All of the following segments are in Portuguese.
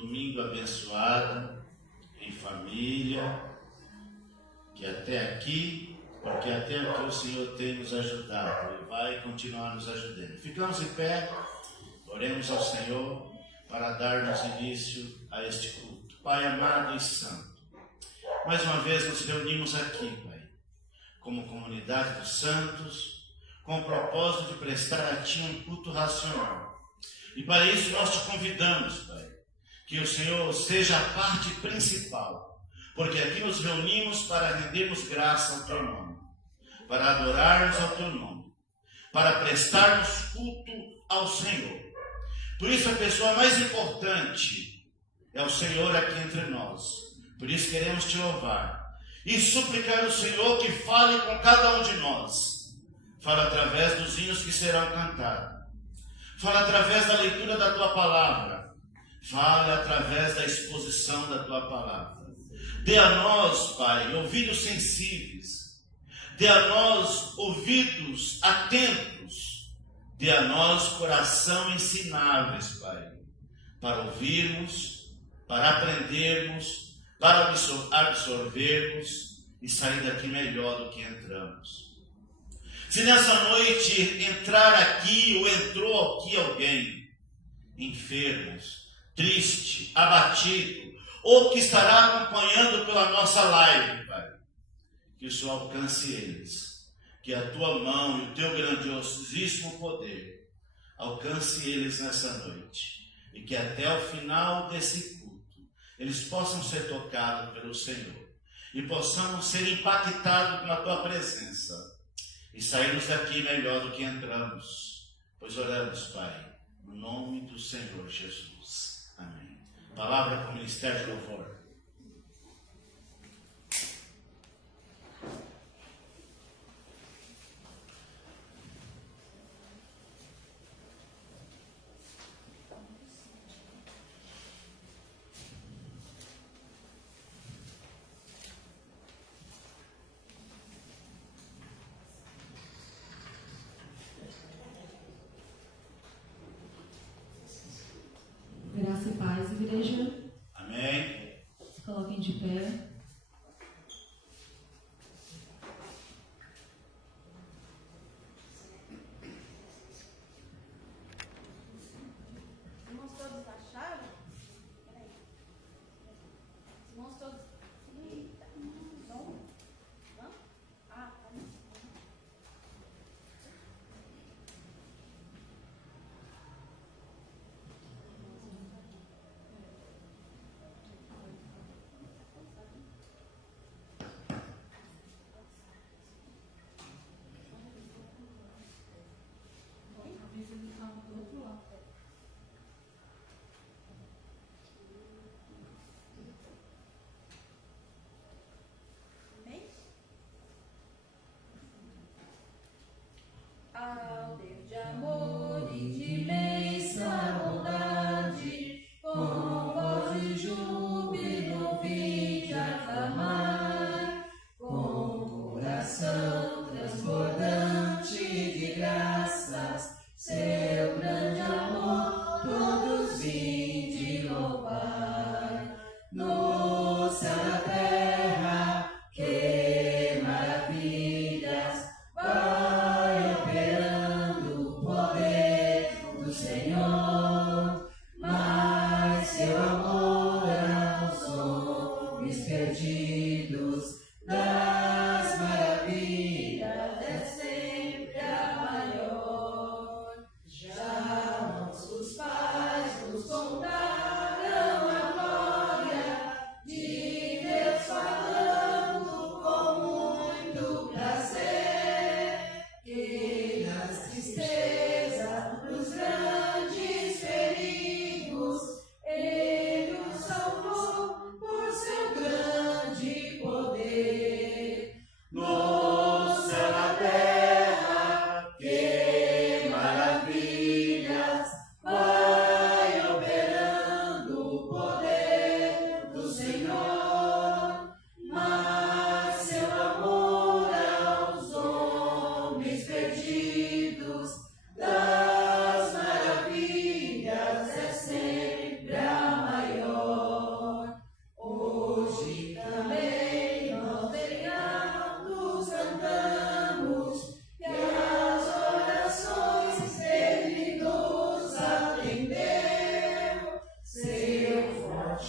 domingo abençoado, em família, que até aqui, porque até aqui o Senhor tem nos ajudado e vai continuar nos ajudando. Ficamos em pé, oremos ao Senhor para darmos início a este culto. Pai amado e santo, mais uma vez nos reunimos aqui, Pai, como comunidade dos santos, com o propósito de prestar a Ti um culto racional. E para isso nós te convidamos, Pai, que o Senhor seja a parte principal, porque aqui nos reunimos para rendermos graça ao Teu nome, para adorarmos ao Teu nome, para prestarmos culto ao Senhor. Por isso a pessoa mais importante é o Senhor aqui entre nós. Por isso queremos Te louvar e suplicar ao Senhor que fale com cada um de nós. Fala através dos hinos que serão cantados. Fala através da leitura da Tua palavra. Fala através da exposição da Tua palavra. Dê a nós, Pai, ouvidos sensíveis. Dê a nós ouvidos atentos. Dê a nós coração ensináveis, Pai, para ouvirmos, para aprendermos, para absorvermos e sair daqui melhor do que entramos. Se nessa noite entrar aqui ou entrou aqui alguém enfermos, triste, abatido, ou que estará acompanhando pela nossa live, Pai, que o Senhor alcance eles, que a Tua mão e o Teu grandiosíssimo poder alcance eles nessa noite, e que até o final desse culto eles possam ser tocados pelo Senhor e possamos ser impactados com a Tua presença e sairmos daqui melhor do que entramos, pois oramos, Pai, no nome do Senhor Jesus. Amém. Palavra para o Ministério de Louvor. Graça e paz, igreja. Amém. Se coloquem de pé. Irmãos todos acharam? Peraí. Irmãos todos. Eita, não. Não? Ah, tá bom.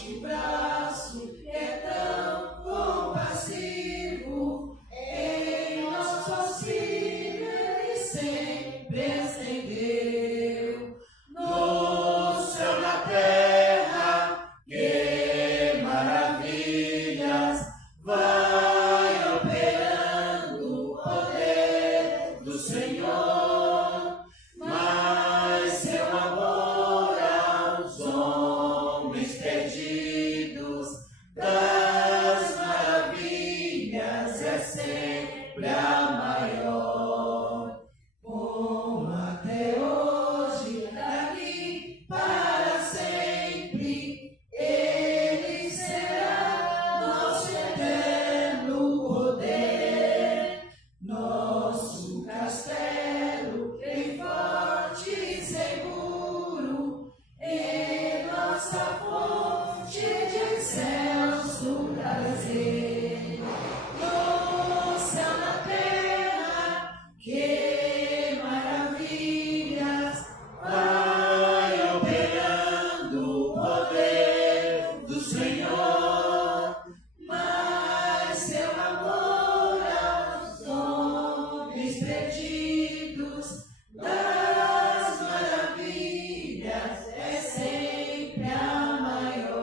forte braço que é tão compassivo, em nosso auxílio ele sempre estendeu. No céu, na terra, que maravilhas vai operando o poder do Senhor, mas seu amor aos homens perdidos das maravilhas é sempre a maior. Bom até hoje, daqui para sempre, ele será nosso eterno poder, nosso castelo bem forte e seguro, e nossa fonte de excelso prazer. No céu, na terra, que maravilhas vai operando o poder do Senhor, mas seu amor aos homens perdidos das maravilhas é sempre a maior.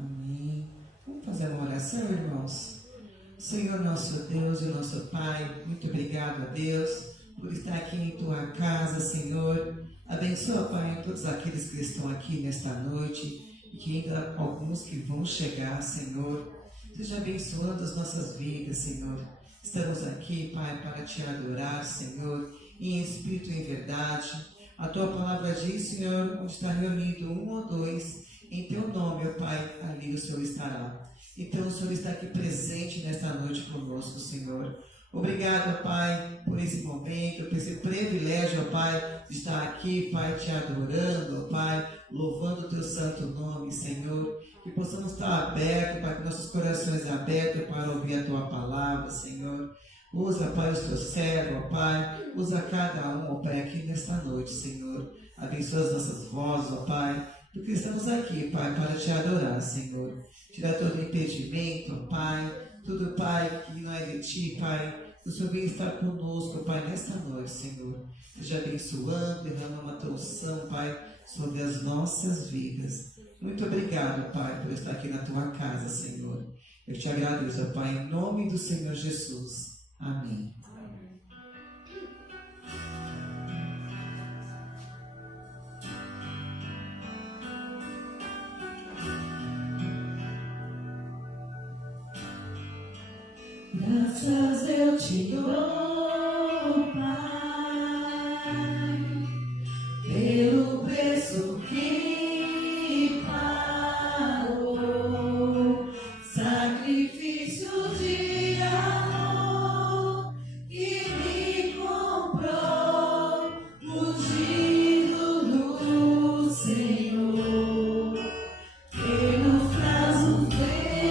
Amém. Vamos fazer uma oração, irmãos? Senhor nosso Deus e nosso Pai, muito obrigado a Deus por estar aqui em Tua casa, Senhor. Abençoa, Pai, todos aqueles que estão aqui nesta noite e que ainda alguns que vão chegar, Senhor. Seja abençoando as nossas vidas, Senhor. Estamos aqui, Pai, para Te adorar, Senhor, em espírito e em verdade. A Tua palavra diz, Senhor, onde está reunido um ou dois, em Teu nome, ó Pai, ali o Senhor estará. Então o Senhor está aqui presente nesta noite conosco, Senhor. Obrigado, Pai, por esse momento, por esse privilégio, ó Pai, de estar aqui, Pai, Te adorando, ó Pai, louvando o Teu santo nome, Senhor. Que possamos estar abertos, Pai, com nossos corações abertos para ouvir a Tua palavra, Senhor. Usa, Pai, os Teus servos, ó Pai. Usa cada um, ó Pai, aqui nesta noite, Senhor. Abençoa as nossas vozes, ó Pai. Porque estamos aqui, Pai, para Te adorar, Senhor. Tirar todo impedimento, ó Pai. Tudo, Pai, que não é de Ti, Pai. O Senhor vem estar conosco, Pai, nesta noite, Senhor. Seja abençoando, derrama uma tua unção, Pai, sobre as nossas vidas. Muito obrigado, Pai, por estar aqui na Tua casa, Senhor. Eu Te agradeço, ó Pai, em nome do Senhor Jesus. Amém. Graças eu te dou, Pai, pelo preço que pagou, sacrifício de amor que me comprou, ungido do Senhor, que nos traz um bem.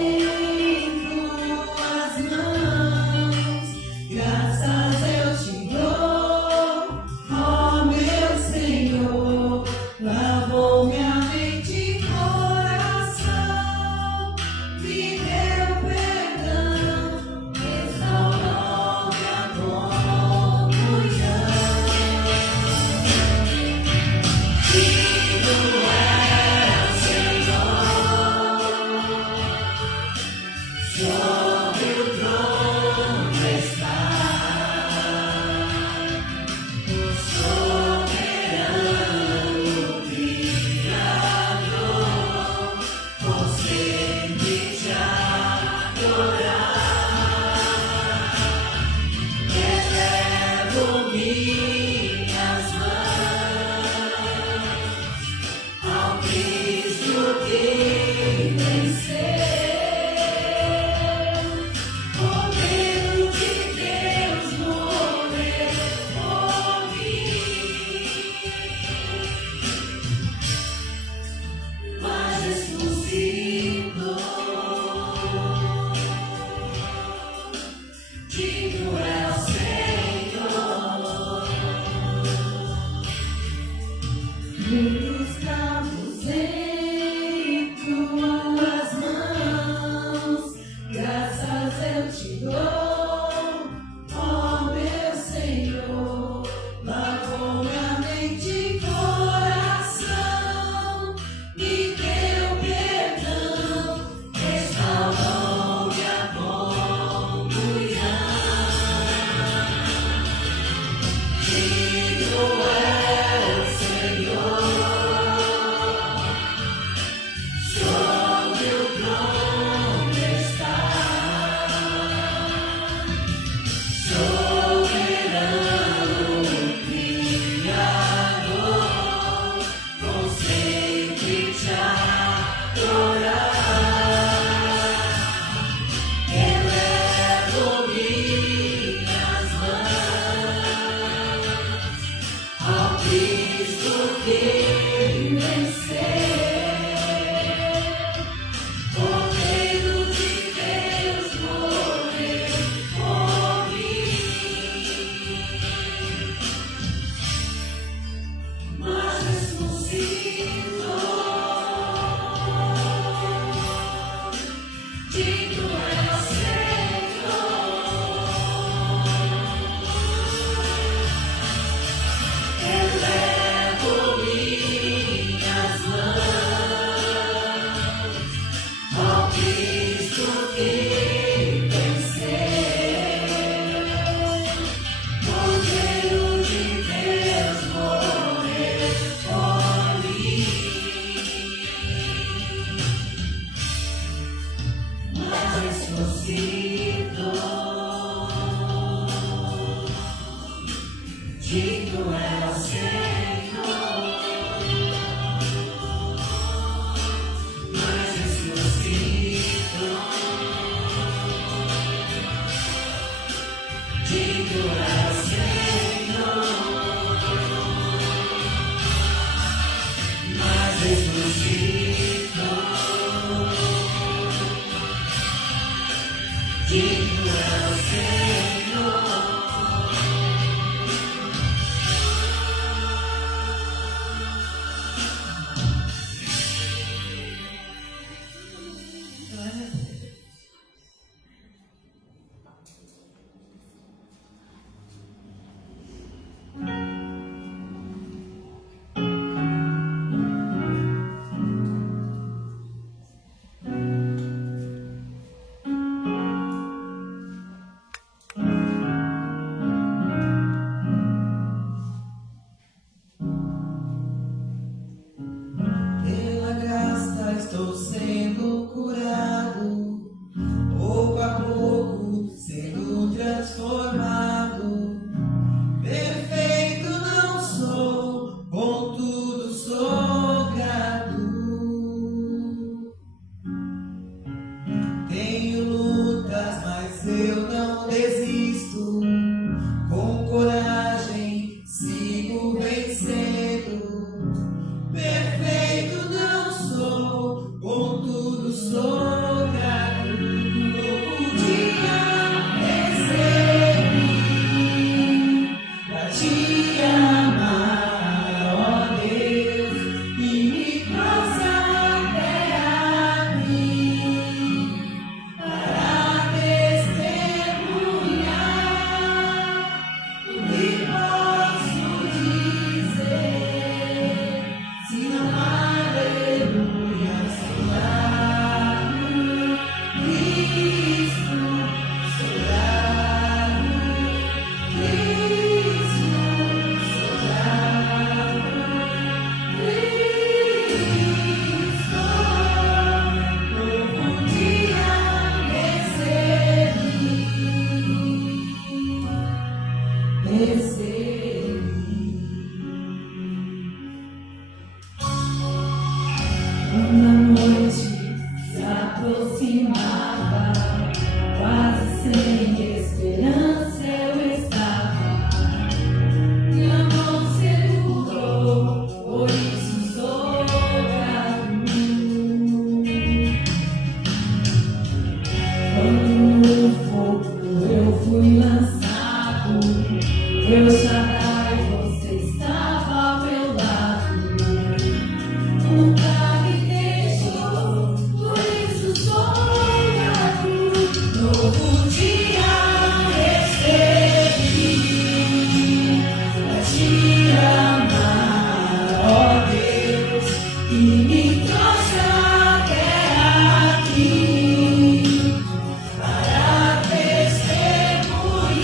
Para testemunhar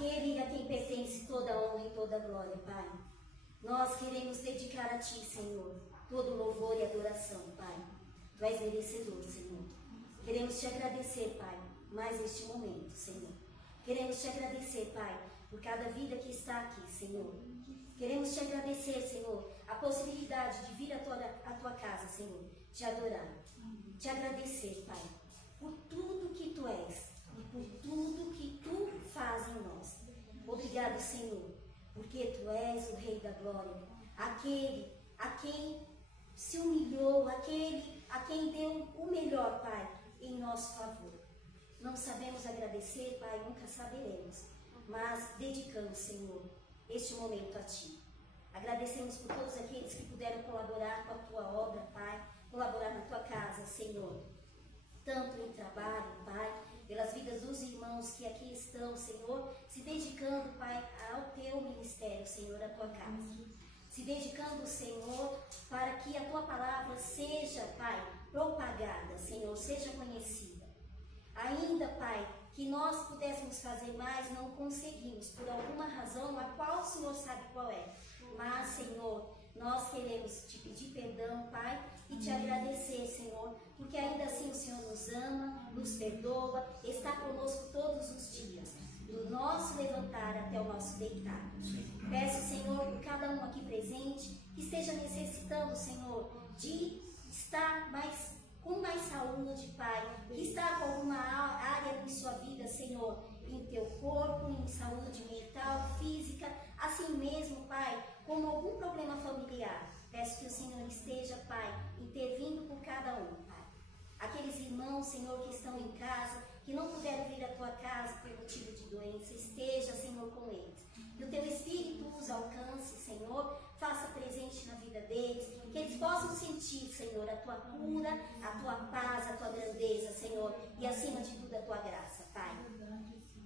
aquele a quem pertence toda a honra e toda a glória, Pai. Nós queremos dedicar a Ti, Senhor, todo louvor e adoração, Pai. Tu és merecedor, Senhor. Queremos Te agradecer, Pai, mais este momento, Senhor. Queremos Te agradecer, Pai, por cada vida que está aqui, Senhor. Queremos Te agradecer, Senhor, a possibilidade de vir à tua casa, Senhor, Te adorar. Te agradecer, Pai, por tudo que Tu és e por tudo que Tu faz em nós. Obrigado, Senhor, porque Tu és o Rei da Glória, aquele a quem se humilhou, aquele a quem deu o melhor, Pai, em nosso favor. Não sabemos agradecer, Pai, nunca saberemos, mas dedicamos, Senhor, este momento a Ti. Agradecemos por todos aqueles que puderam colaborar com a Tua obra, Pai, colaborar na Tua casa, Senhor, tanto em trabalho, Pai, pelas vidas dos irmãos que aqui estão, Senhor, se dedicando, Pai, ao Teu ministério, Senhor, à Tua casa. Se dedicando, Senhor, para que a Tua palavra seja, Pai, propagada, Senhor, seja conhecida. Ainda, Pai, que nós pudéssemos fazer mais, não conseguimos, por alguma razão, a qual o Senhor sabe qual é. Mas, Senhor, nós queremos Te pedir perdão, Pai, e Te agradecer, Senhor, porque ainda assim o Senhor nos ama, nos perdoa, está conosco todos os dias, do nosso levantar até o nosso deitar. Peço, Senhor, por cada um aqui presente, que esteja necessitando, Senhor, de estar com mais saúde, Pai, que está com alguma área de sua vida, Senhor, em Teu corpo, em saúde mental, física, assim mesmo, Pai, como algum problema familiar. Peço que o Senhor esteja, Pai, intervindo por cada um, Pai. Aqueles irmãos, Senhor, que estão em casa, que não puderam vir à Tua casa por motivo de doença, esteja, Senhor, com eles. Que o Teu Espírito os alcance, Senhor, faça presente na vida deles, que eles possam sentir, Senhor, a Tua cura, a Tua paz, a Tua grandeza, Senhor, e acima de tudo a Tua graça, Pai.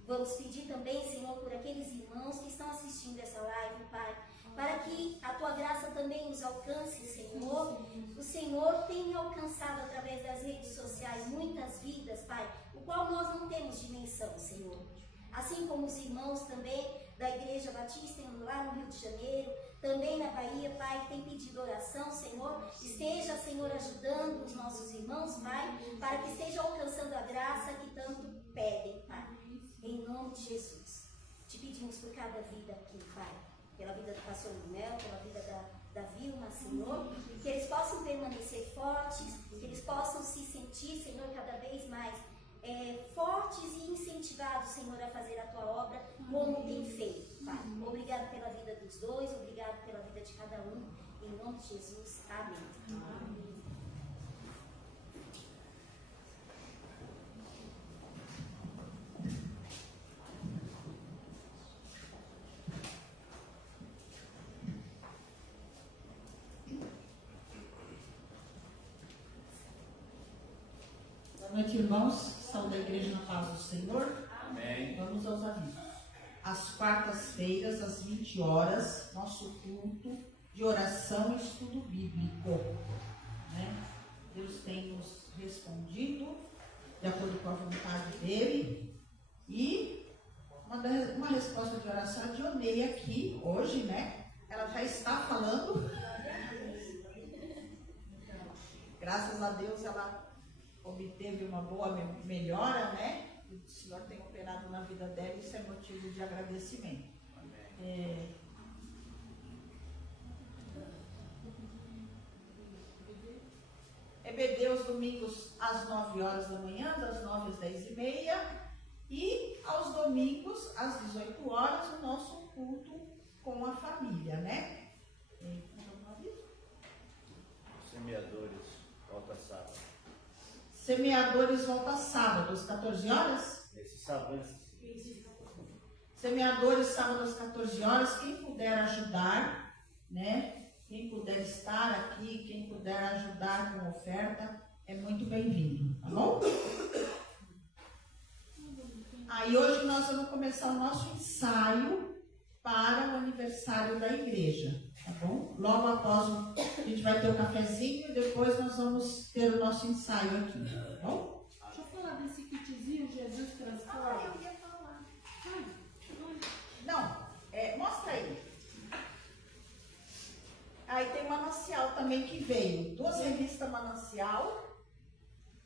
Vamos pedir também, Senhor, por aqueles irmãos que estão assistindo essa live, Pai, para que a Tua graça também os alcance, Senhor. O Senhor tem alcançado através das redes sociais muitas vidas, Pai, o qual nós não temos dimensão, Senhor. Assim como os irmãos também da Igreja Batista lá no Rio de Janeiro, também na Bahia, Pai, tem pedido oração, Senhor. Esteja, Senhor, ajudando os nossos irmãos, Pai, para que esteja alcançando a graça que tanto pedem, Pai. Em nome de Jesus, Te pedimos por cada vida aqui, Pai, pela vida do pastor Mel, pela vida da Vilma, Senhor, que eles possam permanecer fortes, que eles possam se sentir, Senhor, cada vez mais fortes e incentivados, Senhor, a fazer a Tua obra como tem feito, Pai. Obrigado pela vida dos dois, obrigado pela vida de cada um, em nome de Jesus, amém. Amém. Boa noite, irmãos. Saúde da Igreja na Paz do Senhor. Amém. Vamos aos avisos. Às quartas-feiras, às 20 horas, nosso culto de oração e estudo bíblico. Né? Deus tem nos respondido de acordo com a vontade dele. E uma resposta de oração de Onei aqui, hoje, né? Ela já está falando. Graças a Deus, ela obteve uma boa melhora, né? O Senhor tem operado na vida dela, isso é motivo de agradecimento. EBD aos domingos às 9 horas da manhã, das 9 às 10h30, e aos domingos às 18 horas o nosso culto com a família, né? Semeadores, volta sábado. Semeadores volta sábado, às 14 horas? Esse sábado. Semeadores, sábado às 14 horas. Quem puder ajudar, né? Quem puder estar aqui, quem puder ajudar com oferta, é muito bem-vindo, tá bom? Aí hoje nós vamos começar o nosso ensaio para o aniversário da igreja, tá bom? Logo após a gente vai ter o cafezinho e depois nós vamos ter o nosso ensaio aqui, tá bom? Deixa eu falar desse kitzinho Jesus Transforma. Eu ia falar. também que veio 2 revistas Manancial,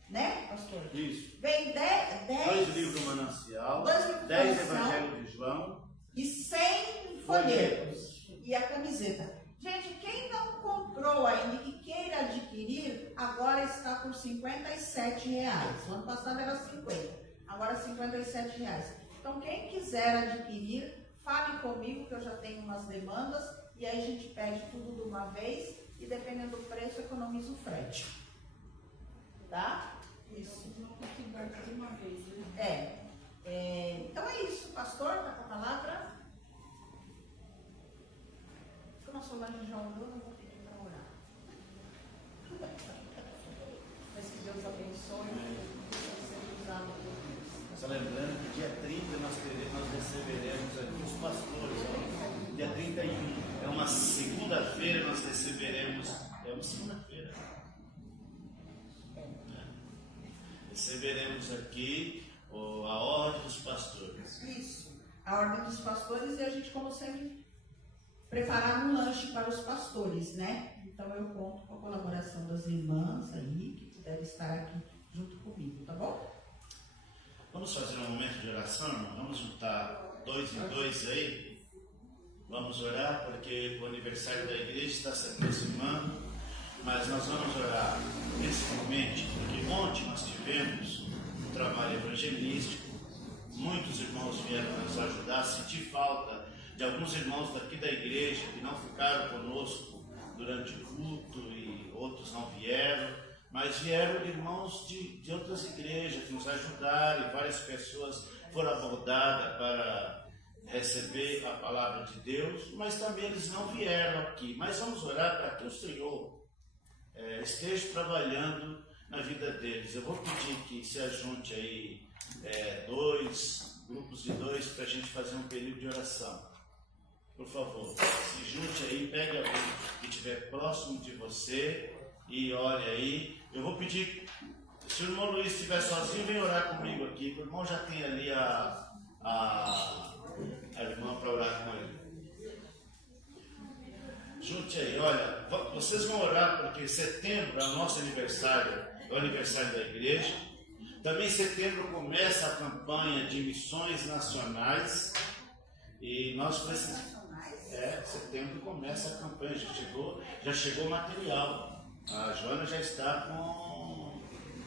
né, pastor? Isso. Vem 10 2 livros Manancial, 2 livros 10 Manancial Evangelho de João e 100 folhetos. E a camiseta. Gente, quem não comprou ainda e que queira adquirir, agora está por R$57. O ano passado era 50, agora R$57. Então, quem quiser adquirir, fale comigo que eu já tenho umas demandas e aí a gente pede tudo de uma vez e dependendo do preço, economiza o frete. Tá? Isso. Então é isso, pastor, tá com a palavra? Como a Solange já orou, não vou pedir para orar. Mas que Deus abençoe e seja usado por Deus. Só lembrando que dia 30 nós receberemos aqui os pastores. Ó. Dia 31 é uma segunda-feira, nós receberemos. É uma segunda-feira. Receberemos aqui a ordem dos pastores. Isso, a ordem dos pastores e a gente, como sempre, preparar um lanche para os pastores, né? Então eu conto com a colaboração das irmãs aí, que puderem estar aqui junto comigo, tá bom? Vamos fazer um momento de oração, irmão? Vamos juntar 2 em 2 aí. Vamos orar porque o aniversário da igreja está se aproximando, mas nós vamos orar principalmente porque ontem nós tivemos um trabalho evangelístico, muitos irmãos vieram nos ajudar, senti falta de alguns irmãos daqui da igreja que não ficaram conosco durante o culto e outros não vieram, mas vieram irmãos de outras igrejas que nos ajudaram e várias pessoas foram abordadas para receber a palavra de Deus, mas também eles não vieram aqui. Mas vamos orar para que o Senhor esteja trabalhando na vida deles. Eu vou pedir que se ajunte aí 2 grupos de 2 para a gente fazer um período de oração. Por favor, se junte aí, pegue alguém que estiver próximo de você e olhe aí. Eu vou pedir, se o irmão Luiz estiver sozinho, vem orar comigo aqui. O irmão já tem ali a irmã para orar com ele. Junte aí, olha, vocês vão orar porque setembro é o nosso aniversário, é o aniversário da igreja. Também em setembro começa a campanha de missões nacionais e nós precisamos. Setembro começa a campanha, já chegou o material. A Joana já está com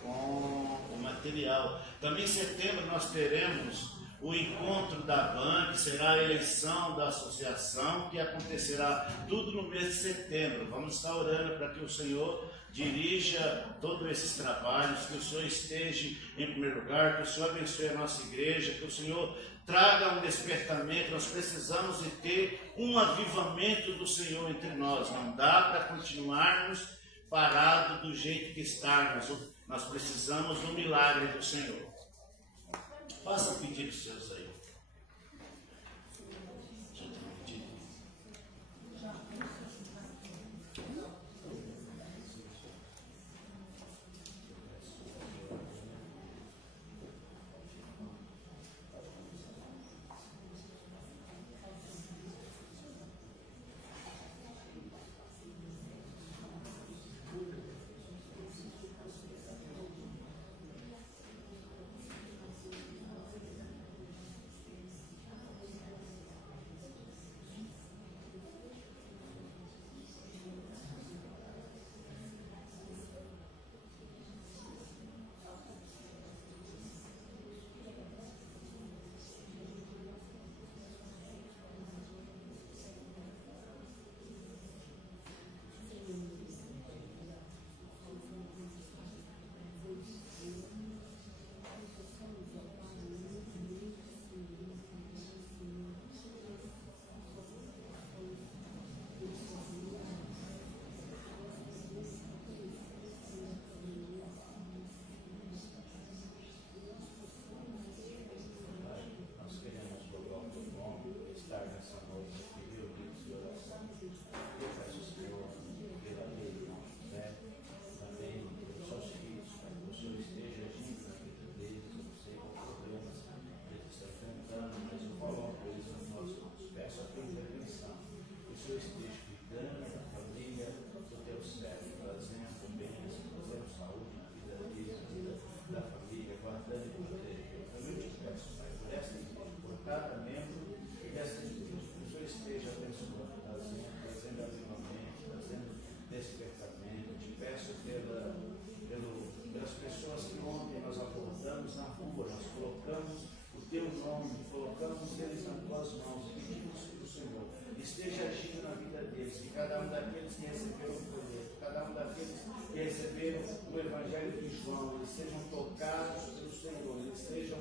o material. Também em setembro nós teremos o encontro da BAN, que será a eleição da associação, que acontecerá tudo no mês de setembro. Vamos estar orando para que o Senhor dirija todos esses trabalhos, que o Senhor esteja em primeiro lugar, que o Senhor abençoe a nossa igreja, que o Senhor traga um despertamento. Nós precisamos de ter um avivamento do Senhor entre nós. Não dá para continuarmos parados do jeito que estamos. Nós precisamos do milagre do Senhor. Faça pedidos seus aí. esteja abençoando, trazendo avivamento, trazendo despertamento. Te peço pelas pessoas que ontem nós abordamos na rua, nós colocamos o teu nome, colocamos eles nas tuas mãos e pedimos que o Senhor esteja agindo na vida deles, que cada um daqueles que receberam o folheto, cada um daqueles que receberam o Evangelho de João, eles sejam tocados pelo Senhor, eles sejam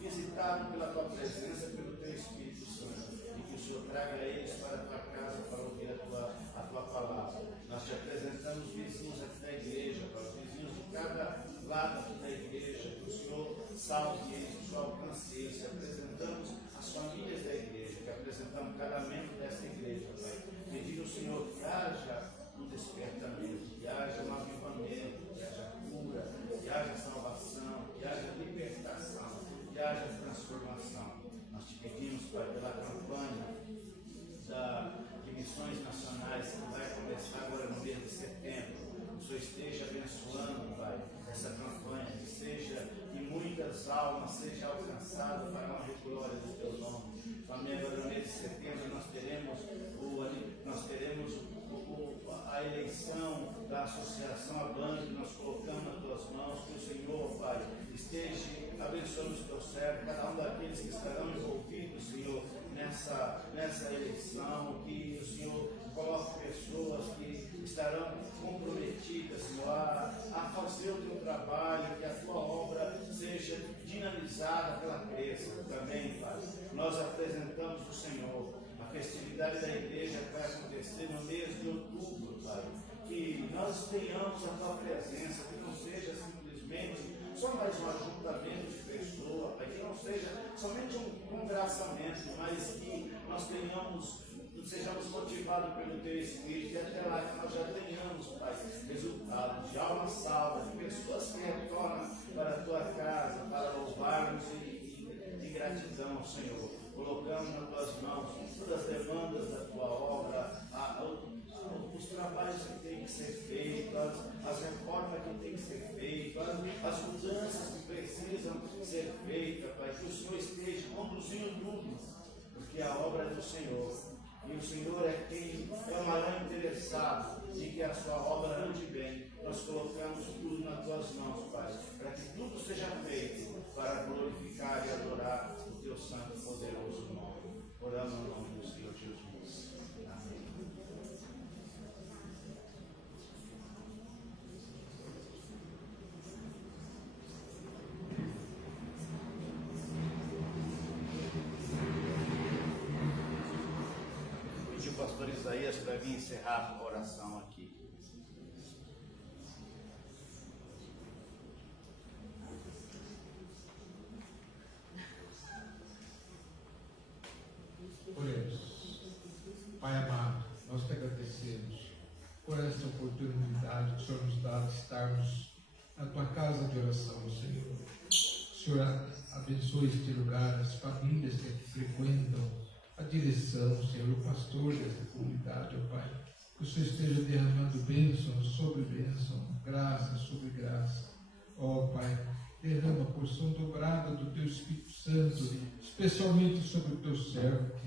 visitados pela tua presença, pelo teu Espírito Santo, e que o Senhor traga eles para a tua casa para ouvir a tua palavra. Nós te apresentamos os vizinhos aqui da igreja, para os vizinhos de cada lado aqui da igreja, que o Senhor salve eles, que o Senhor alcance eles. Te apresentamos as famílias da igreja, que apresentamos cada membro dessa igreja, Pai. Pedindo ao Senhor que haja um despertamento, que haja um avivamento, que haja cura, que haja salvação, que haja libertação, que haja transformação. Nós te pedimos, Pai, pela campanha de missões nacionais que vai começar agora no mês de setembro. O Senhor esteja abençoando, Pai, essa campanha, que seja que muitas almas sejam alcançadas para a honra e glória do teu nome. Também agora no mês de setembro nós teremos a eleição da associação Abande, que nós colocamos nas tuas mãos, que o Senhor, Pai, esteja abençoando os teus servos, cada um daqueles que estarão envolvidos, Senhor, nessa eleição, que o Senhor coloque pessoas que estarão comprometidas, Senhor, a fazer o teu trabalho, que a tua obra seja dinamizada pela crença. Também, Pai, nós apresentamos o Senhor a festividade da igreja que vai acontecer no mês de outubro, Pai. Que nós tenhamos a tua presença, que não seja simplesmente só mais um ajuntamento de pessoas, Pai, que não seja somente um congraçamento, mas que nós sejamos motivados pelo teu Espírito, e até lá que nós já tenhamos, Pai, resultados de alma salva, de pessoas que retornam para a tua casa, para louvarmos em gratidão, Senhor. Colocamos nas tuas mãos todas as demandas da tua obra, os trabalhos que têm que ser feitos, as reformas que têm que ser feitas, as mudanças que precisam ser feitas, Pai, que o Senhor esteja conduzindo tudo, porque a obra é do Senhor. E o Senhor é quem é o maior interessado em que a sua obra ande bem. Nós colocamos tudo nas tuas mãos, Pai, para que tudo seja feito para glorificar e adorar o teu santo e poderoso nome. Oramos no nome do Senhor Jesus. Amém. Pediu o pastor Isaías para vir encerrar a oração aqui. Oremos. Pai amado, nós te agradecemos por essa oportunidade que o Senhor nos dá de estarmos na tua casa de oração, Senhor. O Senhor abençoe este lugar, as famílias que aqui frequentam, a direção, Senhor, o pastor dessa comunidade, ó Pai. Que o Senhor esteja derramando bênção sobre bênção, graça sobre graça. Ó Pai, derrama a porção dobrada do teu Espírito Santo, especialmente sobre o teu servo,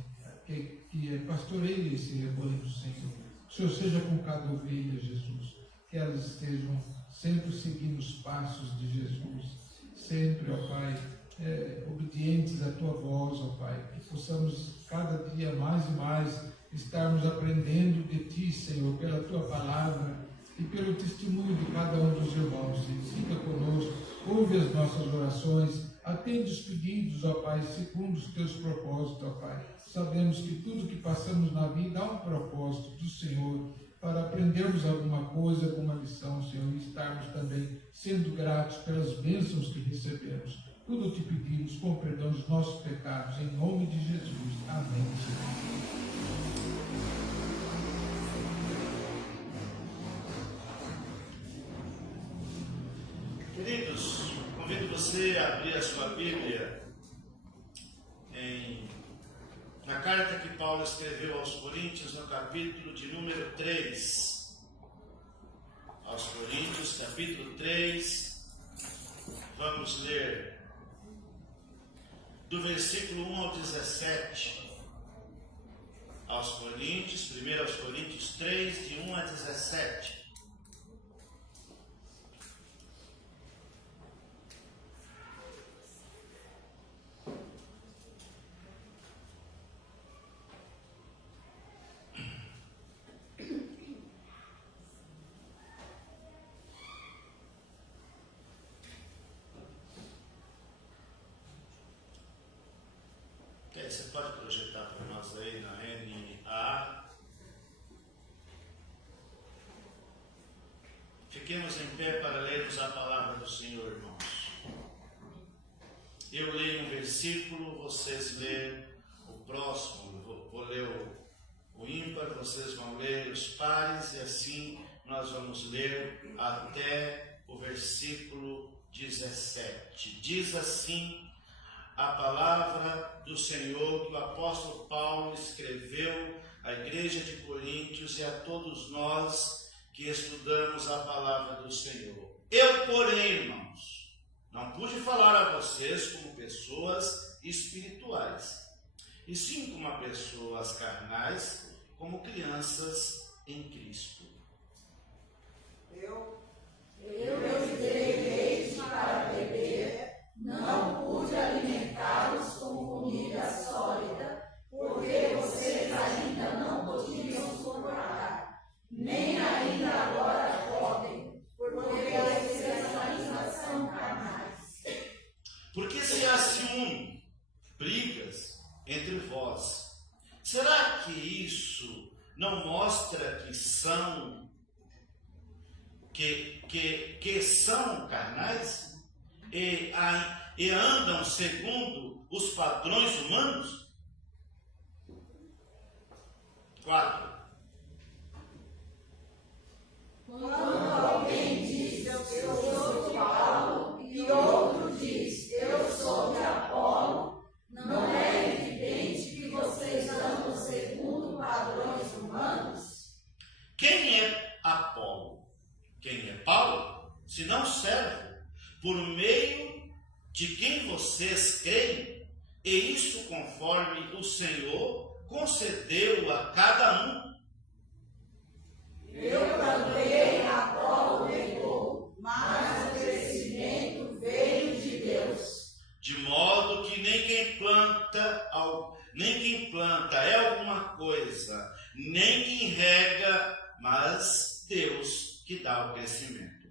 que pastoreie esse rebanho, Senhor. Que o Senhor seja com cada ovelha, Jesus, que elas estejam sempre seguindo os passos de Jesus, sempre, ó Pai, obedientes à tua voz, ó Pai, que possamos cada dia mais e mais estarmos aprendendo de ti, Senhor, pela tua palavra e pelo testemunho de cada um dos irmãos. Fica conosco, ouve as nossas orações, atende os pedidos, ó Pai, segundo os teus propósitos, ó Pai. Sabemos que tudo que passamos na vida há um propósito do Senhor, para aprendermos alguma coisa, alguma lição, Senhor, e estarmos também sendo gratos pelas bênçãos que recebemos. Tudo te pedimos com perdão dos nossos pecados, em nome de Jesus. Amém, Senhor. Queridos, convido você a abrir a sua Bíblia na carta que Paulo escreveu aos Coríntios, no capítulo de número 3. Aos Coríntios, capítulo 3, vamos ler do versículo 1 ao 17, aos Coríntios, 1 aos Coríntios 3, de 1 a 17. Você pode projetar para nós aí na NA. Fiquemos em pé para lermos a palavra do Senhor, irmãos. Eu leio um versículo, vocês lêem o próximo. Vou ler o ímpar, vocês vão ler os pares, e assim nós vamos ler até o versículo 17. Diz assim a palavra do Senhor que o apóstolo Paulo escreveu à igreja de Coríntios e a todos nós que estudamos a palavra do Senhor. Eu, porém, irmãos, não pude falar a vocês como pessoas espirituais, e sim como a pessoas carnais, como crianças em Cristo. Eu lhes dei leite para beber, não pude alimentá-los com comida sólida, porque vocês ainda não podiam suportar, nem ainda agora podem, porque vocês ainda são carnais. Porque se há ciúme, brigas entre vós, será que isso não mostra que são carnais e andam segundo os padrões humanos? 4. Quando alguém diz eu sou de Paulo e outro diz eu sou de Apolo, não é evidente que vocês andam segundo padrões humanos? Quem é Apolo? Quem é Paulo? Se não servo, por meio de quem vocês creem, e isso conforme o Senhor concedeu a cada um. Eu plantei, Apolo regou, mas o crescimento veio de Deus. De modo que nem quem planta é alguma coisa, nem quem rega, mas Deus que dá o crescimento.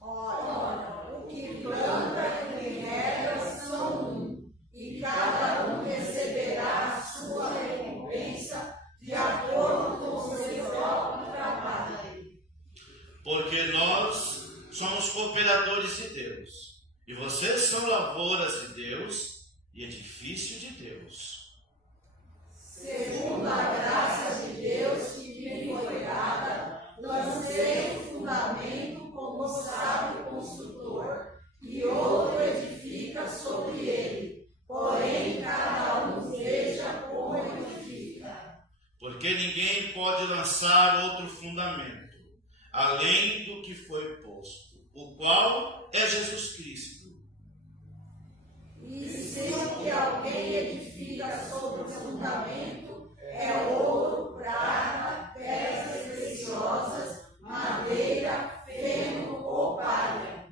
Ora, o que planta e que rega são um, e cada um receberá a sua recompensa de acordo com o seu próprio trabalho. Porque nós somos cooperadores de Deus, e vocês são lavouras de Deus e edifício de Deus. Segundo a graça de Deus que me foi dada, lancei o fundamento como sábio construtor, e outro edifica sobre ele, porém cada um veja como edifica. Porque ninguém pode lançar outro fundamento, além do que foi posto, o qual é Jesus Cristo. E se o que alguém edifica sobre o fundamento é ouro, prata, pedras preciosas, madeira, feno ou palha,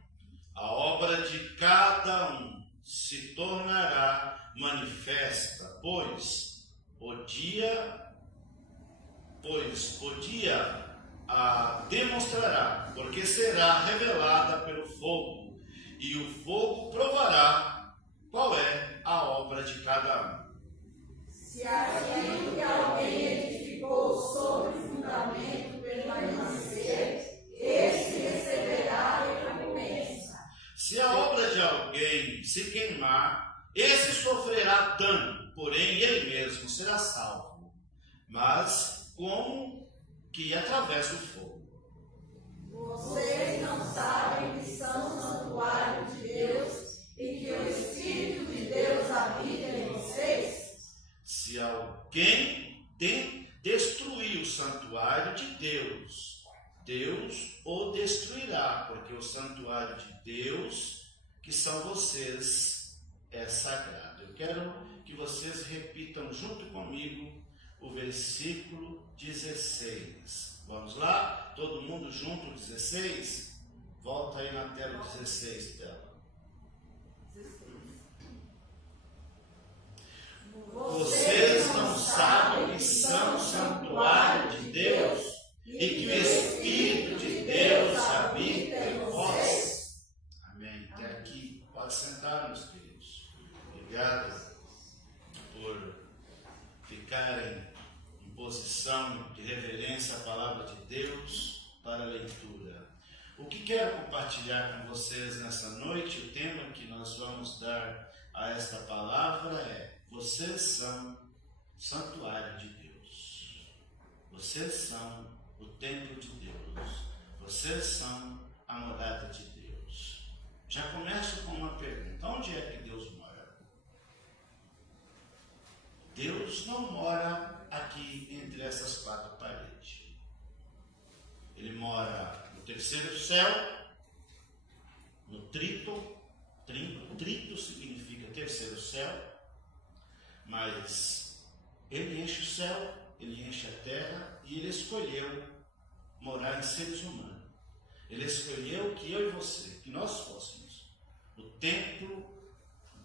A obra de cada um se tornará manifesta, pois o dia a demonstrará, porque será revelada pelo fogo, e o fogo provará qual é a obra de cada um. se aquilo que alguém edificou sobre o fundamento permanecer, esse receberá a recompensa. Se a obra de alguém se queimar, esse sofrerá dano, porém ele mesmo será salvo, mas como que através do fogo. Vocês não sabem que são santuário de Deus e que o Espírito de Deus habita em vocês? Se alguém destruir o santuário de Deus, Deus o destruirá, porque o santuário de Deus, que são vocês, é sagrado. Eu quero que vocês repitam junto comigo o versículo 16. Vamos lá? Todo mundo junto, 16? Volta aí na tela 16 dela. Vocês não sabem que são santuário de Deus e que o Espírito de Deus habita em vós? Amém. Até aqui. Pode sentar, meus queridos. Obrigado por ficarem em posição de reverência à palavra de Deus para a leitura. O que quero compartilhar com vocês nessa noite, o tema que nós vamos dar a esta palavra é: vocês são santuário de Deus. Vocês são o templo de Deus. Vocês são a morada de Deus. Já começo com uma pergunta: onde é que Deus mora? Deus não mora aqui entre essas quatro paredes. Ele mora no terceiro céu, no trito. Trito significa terceiro céu. Mas ele enche o céu, ele enche a terra e ele escolheu morar em seres humanos. Ele escolheu que eu e você, que nós fôssemos o templo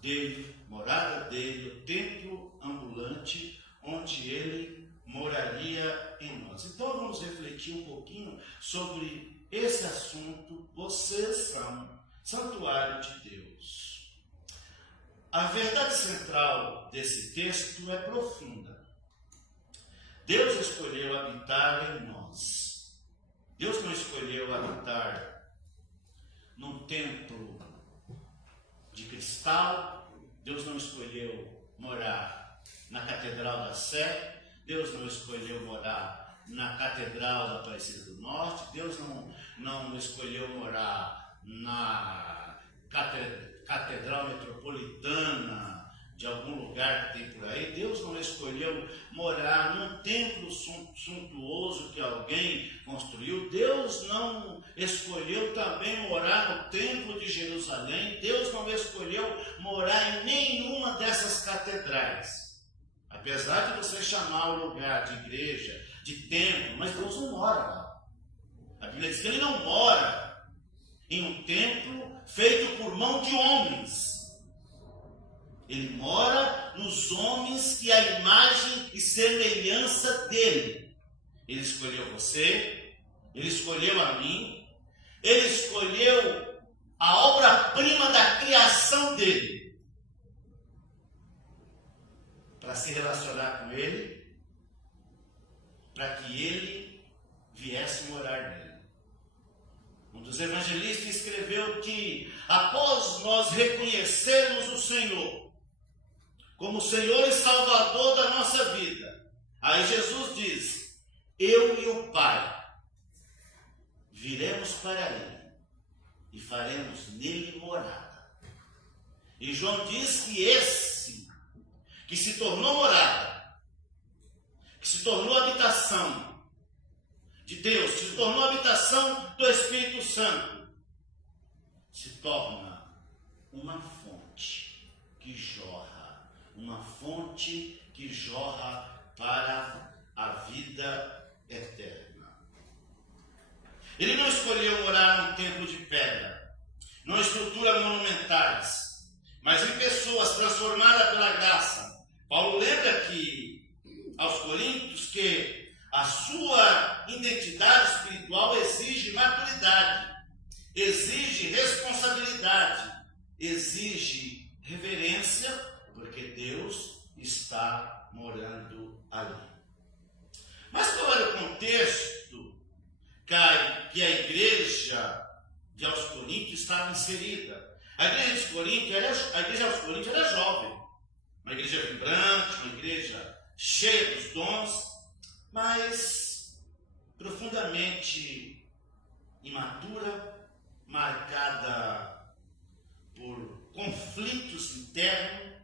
dele, morada dele, o templo ambulante onde ele moraria em nós. Então vamos refletir um pouquinho sobre esse assunto. Vocês são santuário de Deus. A verdade central desse texto é profunda. Deus escolheu habitar em nós. Deus não escolheu habitar num templo de cristal. Deus não escolheu morar na Catedral da Sé. Deus não escolheu morar na Catedral da Aparecida do Norte. Deus não escolheu morar na Catedral Metropolitana de algum lugar que tem por aí. Deus não escolheu morar num templo suntuoso que alguém construiu. Deus não escolheu também morar no templo de Jerusalém. Deus não escolheu morar em nenhuma dessas catedrais. Apesar de você chamar o lugar de igreja, de templo, mas Deus não mora lá. A Bíblia diz que ele não mora em um templo feito por mão de homens. Ele mora nos homens que a imagem e semelhança dele. Ele escolheu você, ele escolheu a mim, ele escolheu a obra-prima da criação dele para se relacionar com ele, para que ele viesse morar nele. Um dos evangelistas escreveu que após nós reconhecermos o Senhor como Senhor e Salvador da nossa vida, aí Jesus diz: eu e o Pai viremos para Ele e faremos nele morada. E João diz que esse que se tornou morada, que se tornou habitação de Deus, que se tornou habitação do Espírito Santo, se torna uma fonte que jorra, uma fonte que jorra para a vida eterna. Ele não escolheu morar num templo de pedra, não estruturas monumentais, mas em pessoas transformadas pela graça. Paulo lembra aqui aos Coríntios que a sua identidade espiritual exige maturidade, exige responsabilidade, exige reverência, porque Deus está morando ali. Mas qual era o contexto que a igreja de aos Coríntios estava inserida? A igreja aos Coríntios era jovem, uma igreja vibrante, uma igreja cheia dos dons, mas profundamente imatura, marcada por conflitos internos.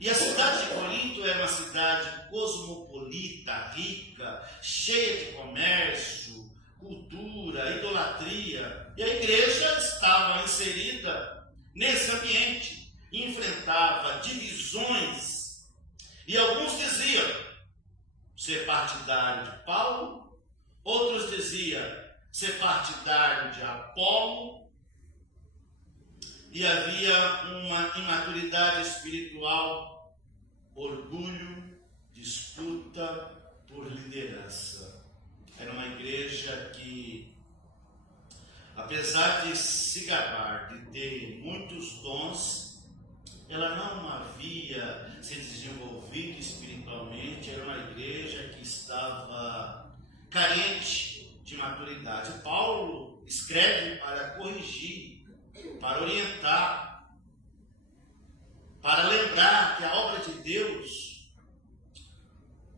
E a cidade de Corinto era uma cidade cosmopolita, rica, cheia de comércio, cultura, idolatria. E a igreja estava inserida nesse ambiente, enfrentava divisões divisões. E alguns diziam ser partidário de Paulo, outros diziam ser partidário de Apolo, e havia uma imaturidade espiritual, orgulho, disputa por liderança. Era uma igreja que, apesar de se gabar de ter muitos dons, ela não havia se desenvolvido espiritualmente. Era uma igreja que estava carente de maturidade. Paulo escreve para corrigir, para orientar, para lembrar que a obra de Deus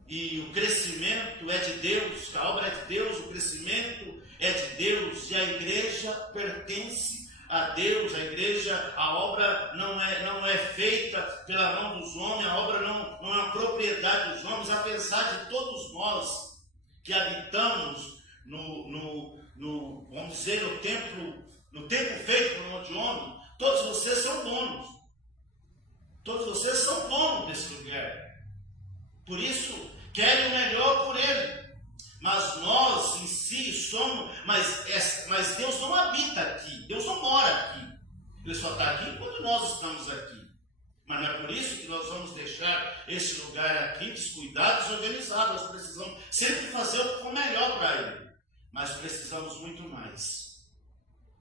e o crescimento é de Deus, que a obra é de Deus, o crescimento é de Deus, e a igreja pertence a Deus. A igreja, a obra não é feita pela mão dos homens, a obra não é uma propriedade dos homens, apesar de todos nós que habitamos vamos dizer, no templo feito por mão de homem, todos vocês são donos. Todos vocês são donos desse lugar. Por isso, querem o melhor por ele. Mas nós em si somos, mas Deus não habita aqui, Deus não mora aqui. Ele só está aqui quando nós estamos aqui. Mas não é por isso que nós vamos deixar esse lugar aqui descuidado, desorganizado. Nós precisamos sempre fazer o que for melhor para ele. Mas precisamos muito mais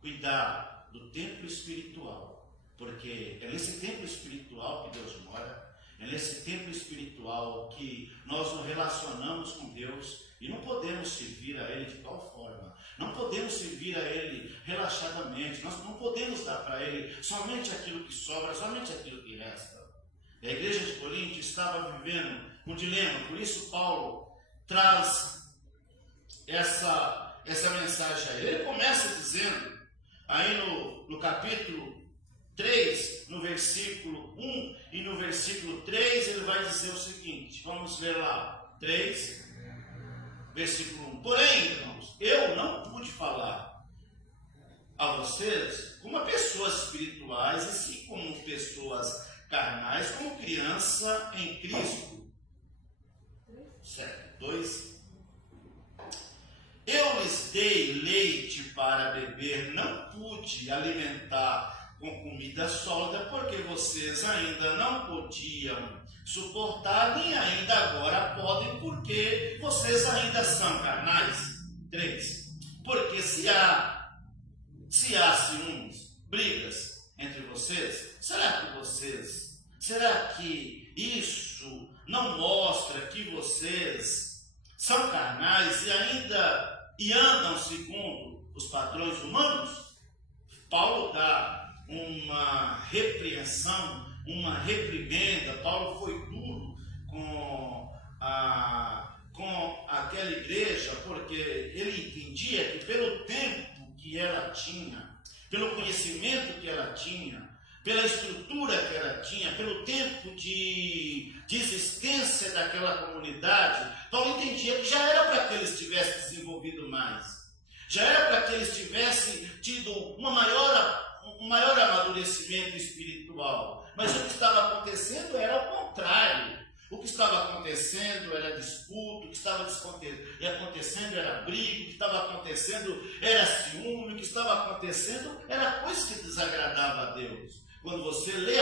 cuidar do templo espiritual, porque é nesse templo espiritual que Deus mora, é nesse templo espiritual que nós nos relacionamos com Deus. E não podemos servir a Ele de tal forma, não podemos servir a Ele relaxadamente, nós não podemos dar para Ele somente aquilo que sobra, somente aquilo que resta. A igreja de Corinto estava vivendo um dilema, por isso Paulo traz essa mensagem a ele. Ele começa dizendo, aí no capítulo 3, no versículo 1 e no versículo 3, ele vai dizer o seguinte, vamos ler lá, 3, versículo 1. Porém, irmãos, eu não pude falar a vocês como pessoas espirituais, e sim como pessoas carnais, como criança em Cristo. Certo? 2. Eu lhes dei leite para beber, não pude alimentar com comida sólida, porque vocês ainda não podiam suportar, nem ainda agora podem, porque vocês ainda são carnais. 3. Porque se há ciúmes, brigas entre vocês, será que isso não mostra que vocês são carnais e andam segundo os padrões humanos? Paulo dá uma repreensão, uma reprimenda. Paulo foi duro com aquela igreja, porque ele entendia que pelo tempo que ela tinha, pelo conhecimento que ela tinha, pela estrutura que ela tinha, pelo tempo de existência daquela comunidade, Paulo entendia que já era para que eles tivessem desenvolvido mais, já era para que eles tivessem tido um maior amadurecimento espiritual. Mas o que estava acontecendo era o contrário. O que estava acontecendo era disputa, o que estava acontecendo era briga, o que estava acontecendo era ciúme, o que estava acontecendo era coisa que desagradava a Deus. Quando você lê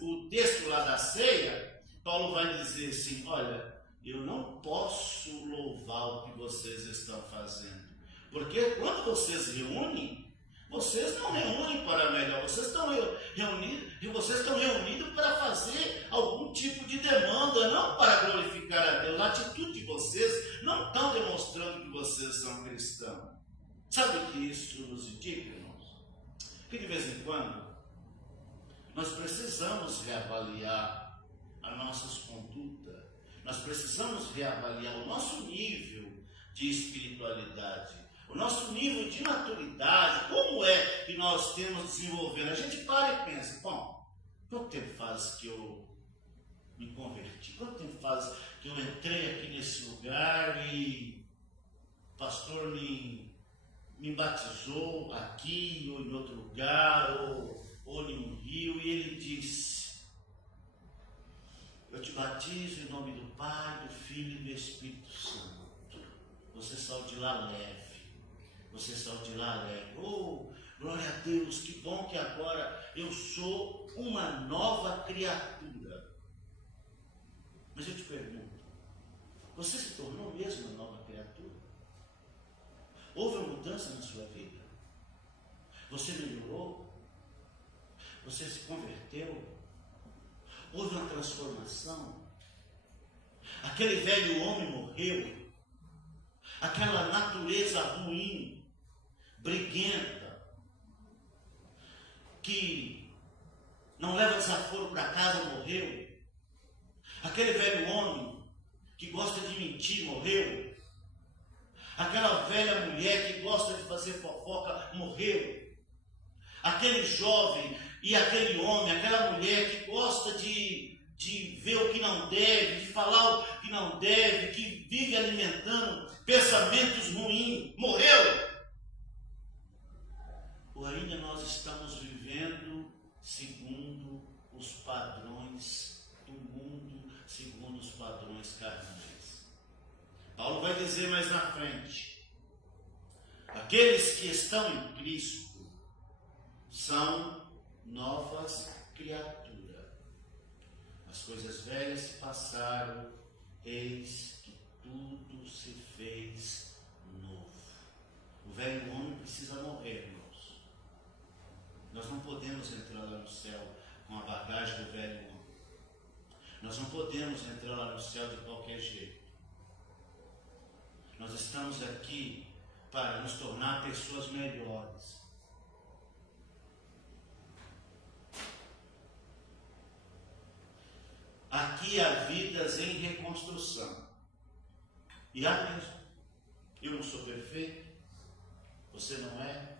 o texto lá da ceia, Paulo vai dizer assim, olha, eu não posso louvar o que vocês estão fazendo, porque quando vocês reúnem, vocês não reúnem para melhor, vocês estão reunidos para fazer algum tipo de demanda, não para glorificar a Deus. A atitude de vocês não estão demonstrando que vocês são cristãos. Sabe o que isso nos indica, irmãos? Que de vez em quando nós precisamos reavaliar as nossas condutas, nós precisamos reavaliar o nosso nível de espiritualidade, o nosso nível de maturidade, como é que nós temos desenvolvendo. A gente para e pensa, bom, quanto tempo faz que eu me converti? Quanto tempo faz que eu entrei aqui nesse lugar e o pastor me batizou aqui ou em outro lugar, ou em um rio, e ele disse, Eu te batizo em nome do Pai, do Filho e do Espírito Santo. Você saiu de lá leve. Você saiu de lá leve. Oh, glória a Deus, que bom que agora eu sou uma nova criatura. Mas eu te pergunto, você se tornou mesmo uma nova criatura? Houve uma mudança na sua vida? Você melhorou? Você se converteu? Houve uma transformação? Aquele velho homem morreu? Aquela natureza ruim, briguenta, que não leva desaforo para casa, morreu? Aquele velho homem que gosta de mentir, morreu? Aquela velha mulher que gosta de fazer fofoca, morreu? Aquele jovem e aquele homem, aquela mulher que gosta de ver o que não deve, de falar o que não deve, que vive alimentando pensamentos ruins, morreu? Ou ainda nós estamos vivendo segundo os padrões do mundo, segundo os padrões carnais? Paulo vai dizer mais na frente: aqueles que estão em Cristo são novas criaturas. As coisas velhas se passaram, eis que tudo se fez novo. O velho homem precisa morrer, irmãos. Nós não podemos entrar lá no céu com a bagagem do velho homem. Nós não podemos entrar lá no céu de qualquer jeito. Nós estamos aqui para nos tornar pessoas melhores. Aqui há vidas em reconstrução. E há mesmo. Eu não sou perfeito. Você não é.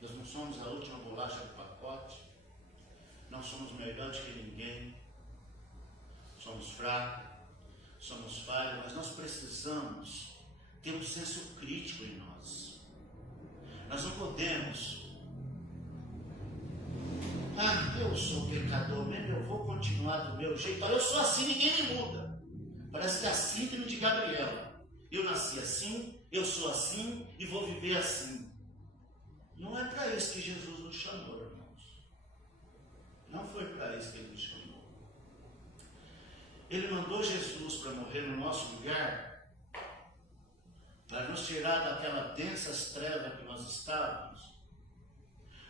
Nós não somos a última bolacha do pacote. Não somos melhores que ninguém. Somos fracos. Somos falhos. Mas nós precisamos ter um senso crítico em nós. Nós não podemos... eu sou pecador mesmo, eu vou continuar do meu jeito. Eu sou assim, ninguém me muda. Parece que é a síndrome de Gabriela. Eu nasci assim, eu sou assim e vou viver assim. Não é para isso que Jesus nos chamou, irmãos. Não foi para isso que Ele nos chamou. Ele mandou Jesus para morrer no nosso lugar, para nos tirar daquela densas trevas que nós estávamos,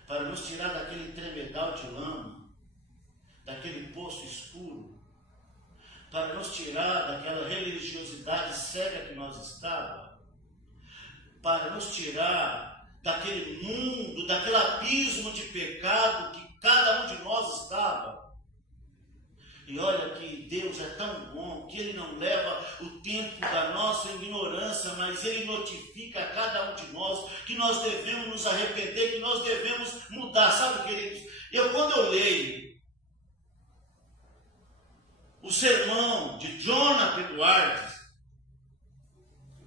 para nos tirar daquele tremedal de lama, daquele poço escuro, para nos tirar daquela religiosidade cega que nós estávamos, para nos tirar daquele mundo, daquele abismo de pecado que cada um de nós estava. E olha que Deus é tão bom que Ele não leva o tempo da nossa ignorância, mas Ele notifica a cada um de nós que nós devemos nos arrepender, que nós devemos mudar. Sabe, queridos, quando eu leio o sermão de Jonathan Edwards,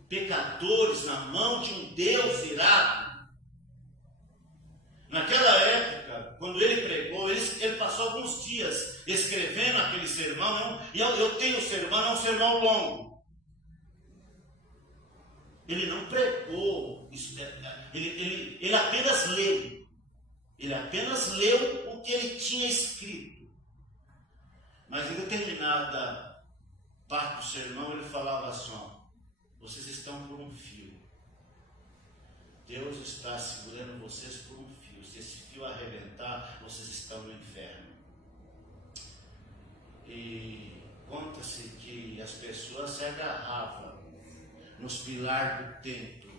pecadores na mão de um Deus irado, naquela época, quando ele pregou, ele passou alguns dias escrevendo aquele sermão, e eu tenho o sermão, é um sermão longo. Ele não pregou, ele apenas leu. Ele apenas leu o que ele tinha escrito. Mas em determinada parte do sermão, ele falava assim: vocês estão por um fio. Deus está segurando vocês por um fio. Se esse fio arrebentar, vocês estão no inferno. E conta-se que as pessoas se agarravam nos pilares do templo,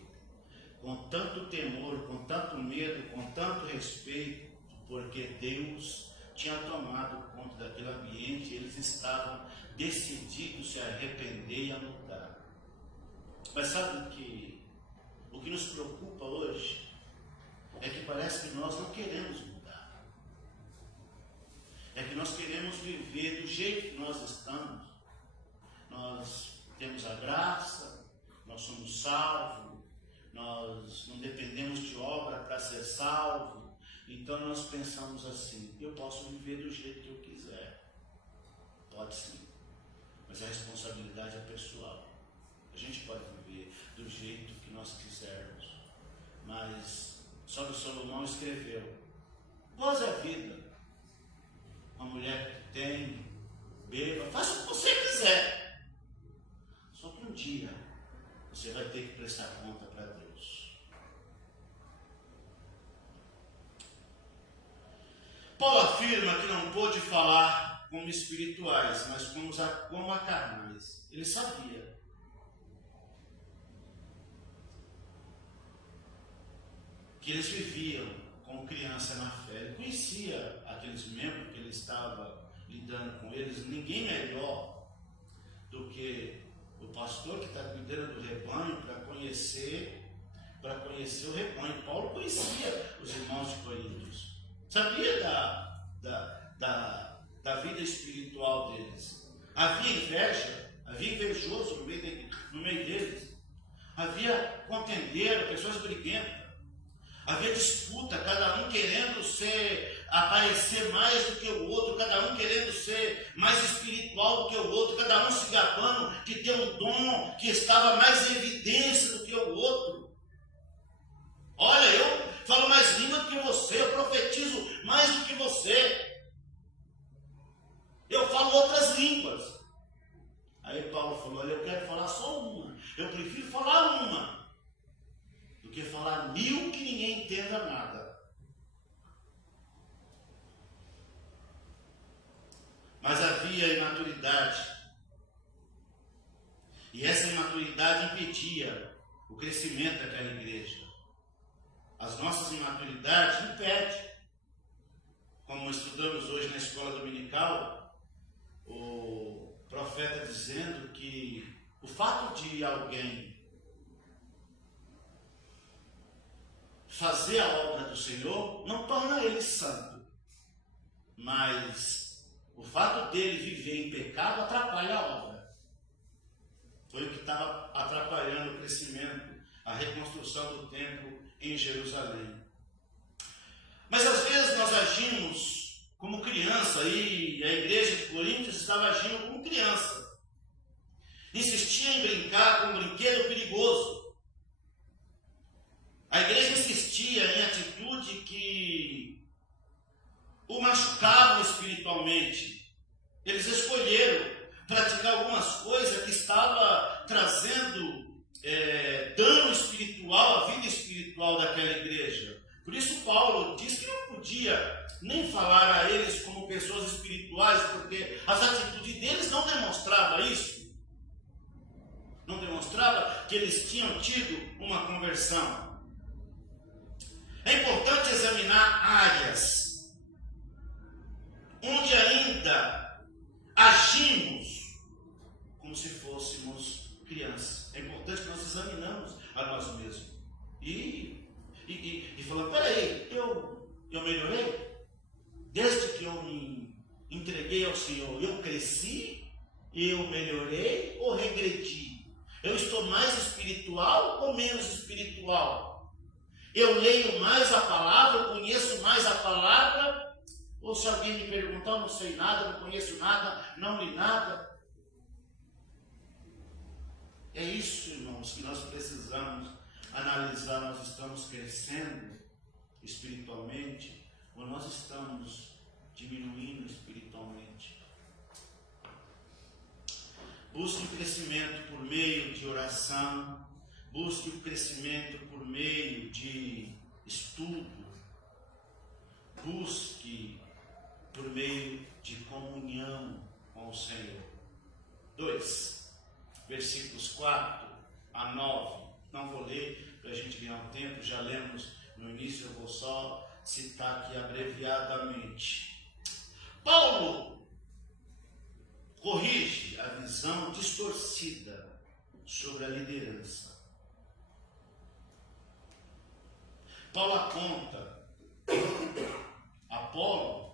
com tanto temor, com tanto medo, com tanto respeito, porque Deus tinha tomado conta daquele ambiente e eles estavam decididos a se arrepender e a mudar. Mas sabe o que nos preocupa hoje é que parece que nós não queremos mudar. É que nós queremos viver do jeito que nós estamos. Nós temos a graça, nós somos salvos, nós não dependemos de obra para ser salvo. Então nós pensamos assim: eu posso viver do jeito que eu quiser. mulher que tem, beba, faça o que você quiser. Só que um dia você vai ter que prestar conta para Deus. Paulo afirma que não pôde falar como espirituais, mas como a carnais. Ele sabia. Que eles viviam como criança na fé. Ele conhecia aqueles membros que ele estava lidando com eles. Ninguém melhor do que o pastor que está cuidando do rebanho para conhecer o rebanho. Paulo conhecia os irmãos de Coríntios. Sabia da vida espiritual deles. Havia inveja, havia invejoso no meio deles. Havia contendeiro, pessoas briguentas. Havia disputa, cada um querendo aparecer mais do que o outro, cada um querendo ser mais espiritual do que o outro, cada um se gabando que tem um dom que estava mais em evidência do que o outro. Olha, eu falo mais língua do que você, eu profetizo mais do que você. Eu falo outras línguas. Aí Paulo falou, olha, eu quero falar só uma. Eu prefiro falar uma do que falar 1000 que ninguém entenda nada. Mas havia imaturidade. E essa imaturidade impedia o crescimento daquela igreja. As nossas imaturidades impedem. Como estudamos hoje na escola dominical, o profeta dizendo que o fato de alguém fazer a obra do Senhor não torna ele santo, mas o fato dele viver em pecado atrapalha a obra. Foi o que estava atrapalhando o crescimento, a reconstrução do templo em Jerusalém. Mas às vezes nós agimos como criança, e a igreja de Coríntios estava agindo como criança. Insistia em brincar com um brinquedo perigoso. A igreja insistia em atitude que o machucavam espiritualmente. Eles escolheram praticar algumas coisas que estavam trazendo dano espiritual à vida espiritual daquela igreja. Por isso Paulo diz que não podia nem falar a eles como pessoas espirituais, porque as atitudes deles não demonstravam isso. Não demonstrava que eles tinham tido uma conversão. É importante examinar áreas onde ainda agimos como se fôssemos crianças. É importante que nós examinamos a nós mesmos. E falando, peraí, eu melhorei? Desde que eu me entreguei ao Senhor, eu cresci? Eu melhorei ou regredi? Eu estou mais espiritual ou menos espiritual? Eu leio mais a palavra, eu conheço mais a palavra? Ou se alguém me perguntar, eu não sei nada, não conheço nada, não li nada? É isso, irmãos, que nós precisamos analisar. Nós estamos crescendo espiritualmente ou nós estamos diminuindo espiritualmente? Busque o crescimento por meio de oração, busque o crescimento por meio de estudo, busque por meio de comunhão com o Senhor. 2, versículos 4 a 9. Não vou ler para a gente ganhar um tempo, já lemos no início, eu vou só citar aqui abreviadamente. Paulo corrige a visão distorcida sobre a liderança. Paulo aponta Apolo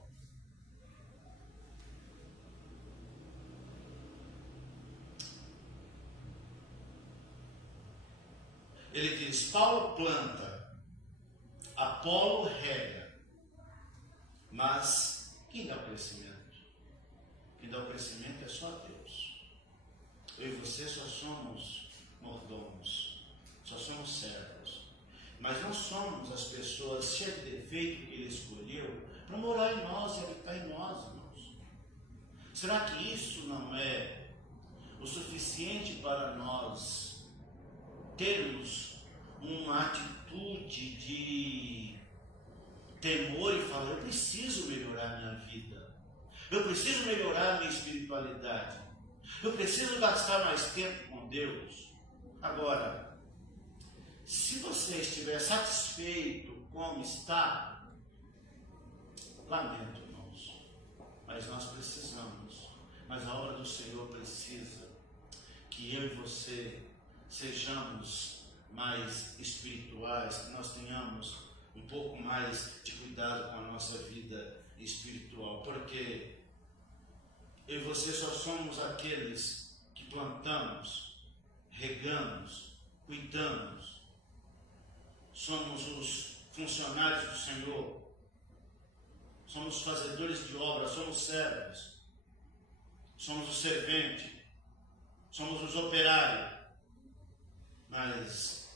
ele diz, Paulo planta, Apolo rega, mas quem dá o crescimento? Quem dá o crescimento é só Deus. Eu e você só somos mordomos, só somos servos, mas não somos as pessoas cheias de defeito que Ele escolheu para morar em nós e habitar em nós, irmãos. Será que isso não é o suficiente para nós termos uma atitude de temor e falar: eu preciso melhorar minha vida, eu preciso melhorar minha espiritualidade, eu preciso gastar mais tempo com Deus? Agora, se você estiver satisfeito como está, lamento, irmãos, mas nós precisamos, mas a obra do Senhor precisa que eu e você sejamos mais espirituais, que nós tenhamos um pouco mais de cuidado com a nossa vida espiritual, porque eu e você só somos aqueles que plantamos, regamos, cuidamos, somos os funcionários do Senhor, somos fazedores de obra, somos servos, somos o servente, somos os operários, mas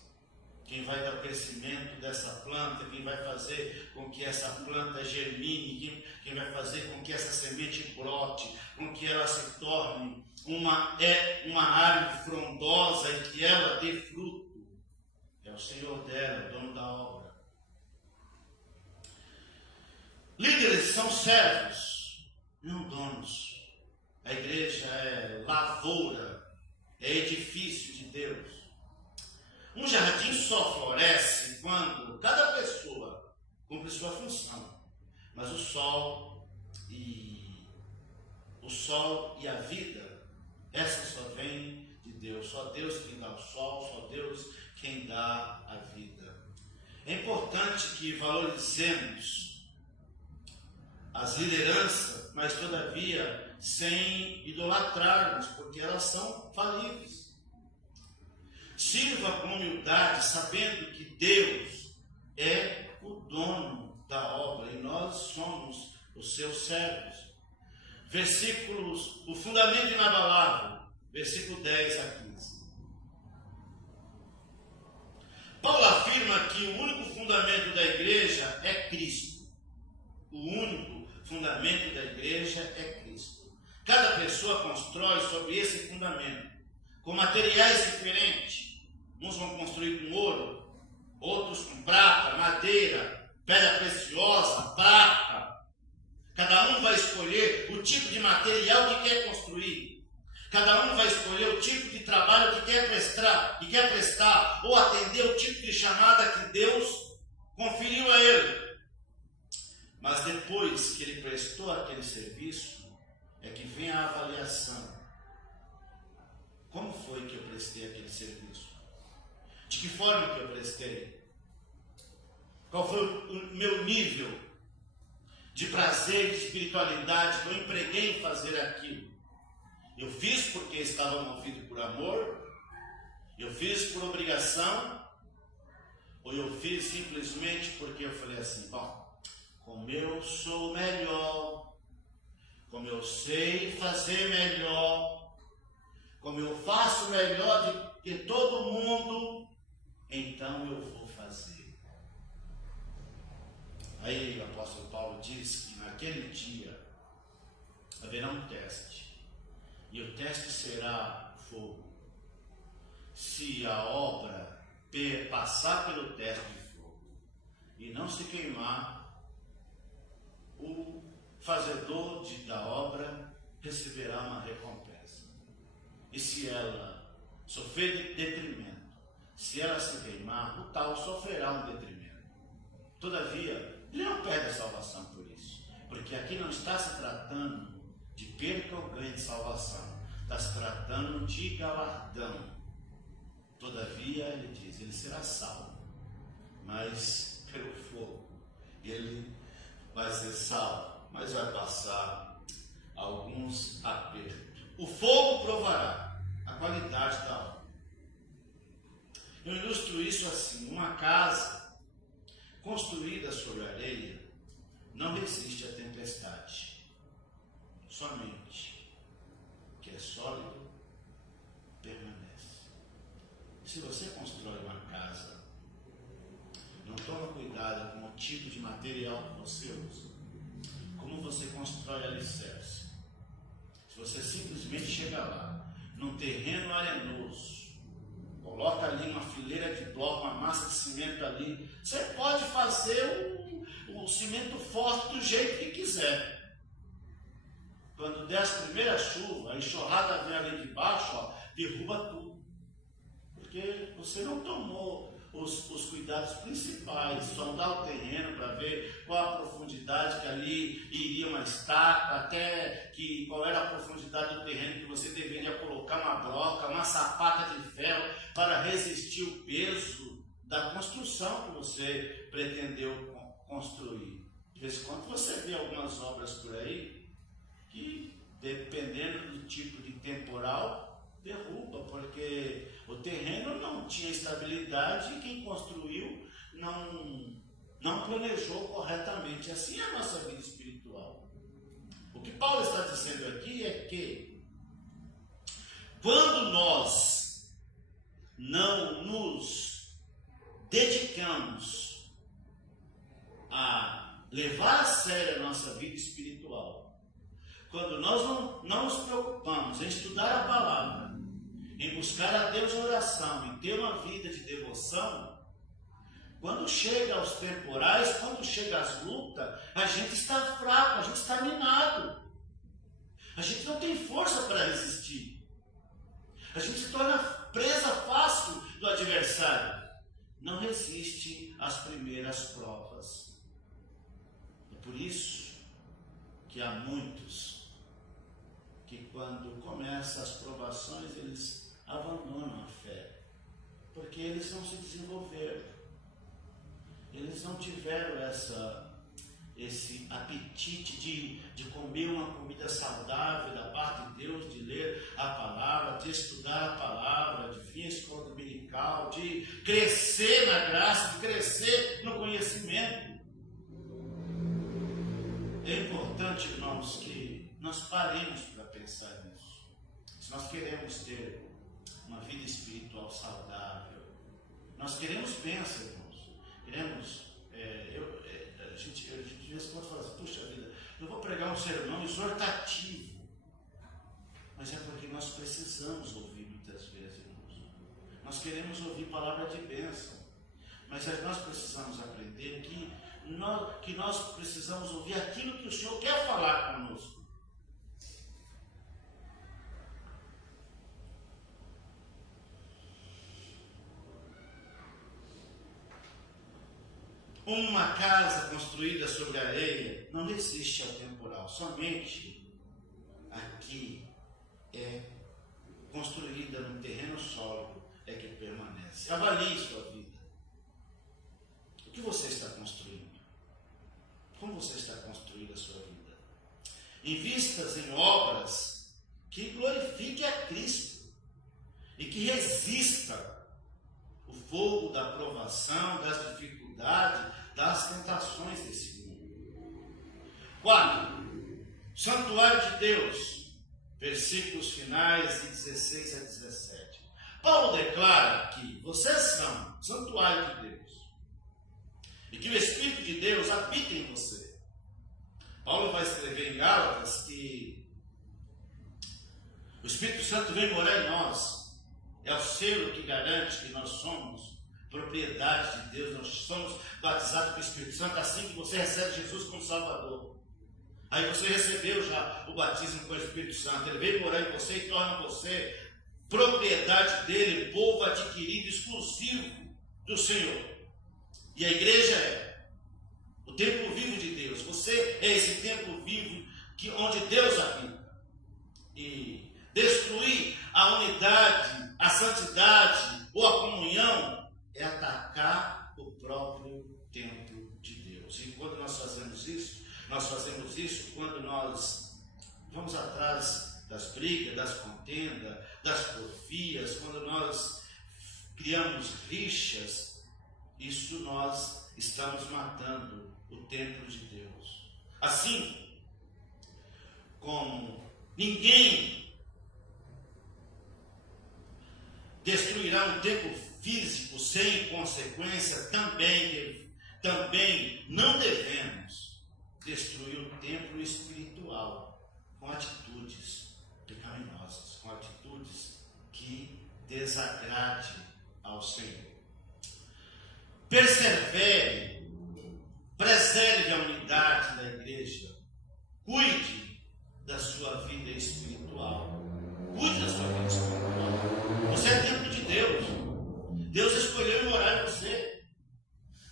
quem vai dar o crescimento dessa planta, quem vai fazer com que essa planta germine, quem vai fazer com que essa semente brote, com que ela se torne uma árvore frondosa e que ela dê fruto, é o Senhor dela, o dono da obra. Líderes são servos, não donos. A igreja é lavoura, é edifício de Deus. Um jardim só floresce quando cada pessoa cumpre sua função. Mas o sol e a vida, essa só vem de Deus. Só Deus quem dá o sol, só Deus quem dá a vida. É importante que valorizemos as lideranças, mas todavia sem idolatrarmos, porque elas são falíveis. Sirva com humildade, sabendo que Deus é o dono da obra e nós somos os seus servos. Versículos, o fundamento inabalável, versículo 10 a 15. Paulo afirma que o único fundamento da igreja é Cristo. O único fundamento da igreja é Cristo. Cada pessoa constrói sobre esse fundamento, com materiais diferentes. Uns vão construir com ouro, outros com prata, madeira, pedra preciosa, prata. Cada um vai escolher o tipo de material que quer construir. Cada um vai escolher o tipo de trabalho que quer prestar, ou atender o tipo de chamada que Deus conferiu a ele. Mas depois que ele prestou aquele serviço, é que vem a avaliação. Como foi que eu prestei aquele serviço? De que forma que eu prestei? Qual foi o meu nível de prazer, de espiritualidade que eu empreguei em fazer aquilo? Eu fiz porque estava movido por amor? Eu fiz por obrigação? Ou eu fiz simplesmente porque eu falei assim: bom, como eu sou melhor, como eu sei fazer melhor, como eu faço melhor do que todo mundo, então eu vou fazer. Aí o apóstolo Paulo diz que naquele dia haverá um teste, e o teste será fogo. Se a obra passar pelo teste de fogo e não se queimar, o fazedor da obra receberá uma recompensa. E se ela sofrer detrimento, se ela se queimar, o tal sofrerá um detrimento. Todavia, ele não perde a salvação por isso, porque aqui não está se tratando de perca ou ganho de salvação, está se tratando de galardão. Todavia, ele diz, ele será salvo, mas pelo fogo. Ele vai ser salvo, mas vai passar alguns apertos. O fogo provará a qualidade da obra. Eu ilustro isso assim: uma casa construída sobre areia não resiste à tempestade. Somente o que é sólido permanece. Se você constrói uma casa, não toma cuidado com o tipo de material que você usa, como você constrói alicerce. Você simplesmente chega lá, num terreno arenoso, coloca ali uma fileira de bloco, uma massa de cimento ali. Você pode fazer o cimento forte do jeito que quiser. Quando der as primeiras chuvas, a enxurrada vem ali de baixo, ó, derruba tudo. Porque você não tomou os cuidados principais, sondar o terreno para ver qual a profundidade que ali iria uma estaca, até qual era a profundidade do terreno que você deveria colocar uma broca, uma sapata de ferro para resistir o peso da construção que você pretendeu construir. De vez em quando você vê algumas obras por aí que, dependendo do tipo de temporal, derruba, porque o terreno não tinha estabilidade e quem construiu não planejou corretamente. Assim é a nossa vida espiritual. O que Paulo está dizendo aqui é que quando nós não nos dedicamos a levar a sério a nossa vida espiritual, quando nós não nos preocupamos em estudar a palavra, em buscar a Deus em oração, em ter uma vida de devoção, quando chega aos temporais, quando chega às lutas, a gente está fraco, a gente está minado. A gente não tem força para resistir. A gente se torna presa fácil do adversário. Não resiste às primeiras provas. É por isso que há muitos que quando começam as provações, eles abandonam a fé, porque eles não se desenvolveram, eles não tiveram esse apetite de comer uma comida saudável da parte de Deus, de ler a palavra, de estudar a palavra, de vir à escola dominical, de crescer na graça, de crescer no conhecimento. É importante, irmãos, que nós paremos para pensar nisso. Se nós queremos ter uma vida espiritual saudável, nós queremos bênção, irmãos. Queremos, a gente de vez em quando fala assim, puxa vida, eu vou pregar um sermão exortativo, mas é porque nós precisamos ouvir muitas vezes, irmãos. Nós queremos ouvir palavra de bênção, mas nós precisamos aprender que nós precisamos ouvir aquilo que o Senhor quer falar conosco. Uma casa construída sobre areia não resiste ao temporal, somente aqui é construída num terreno sólido é que permanece. Avalie sua vida. O que você está construindo? Como você está construindo a sua vida? Invistas em obras que glorifiquem a Cristo e que resista o fogo da provação, das dificuldades, das tentações desse mundo. 4. Santuário de Deus, versículos finais de 16 a 17. Paulo declara que vocês são santuário de Deus e que o Espírito de Deus habita em você. Paulo vai escrever em Gálatas que o Espírito Santo vem morar em nós. É o selo que garante que nós somos propriedade de Deus, nós somos batizados com o Espírito Santo assim que você recebe Jesus como Salvador. Aí você recebeu já o batismo com o Espírito Santo, ele veio morar em você e torna você propriedade dele, povo adquirido, exclusivo do Senhor. E a igreja é o templo vivo de Deus. Você é esse templo vivo onde Deus habita. E destruir a unidade, a santidade ou a comunhão é atacar o próprio templo de Deus. E quando nós fazemos isso quando nós vamos atrás das brigas, das contendas, das porfias, quando nós criamos rixas, isso nós estamos matando o templo de Deus. Assim como ninguém destruirá um templo físico sem consequência, também não devemos destruir o templo espiritual com atitudes desagrade ao Senhor. Persevere, preserve a unidade da igreja, cuide da sua vida espiritual. Cuide da sua vida espiritual. Você é templo de Deus. Deus escolheu morar em você.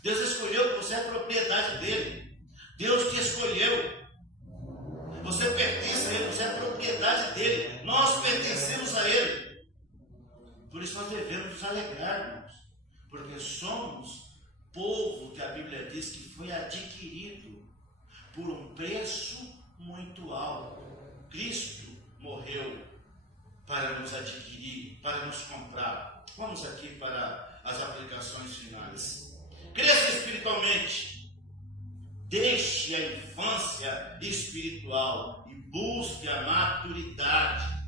Deus escolheu que você é propriedade dele. Deus te escolheu. Você pertence a ele, você é propriedade dele. Nós pertencemos a ele. Por isso nós devemos nos alegrar, irmãos. Porque somos povo que a Bíblia diz que foi adquirido por um preço muito alto. Cristo morreu para nos adquirir, para nos comprar. Vamos aqui para as aplicações finais. Cresça espiritualmente. Deixe a infância espiritual e busque a maturidade.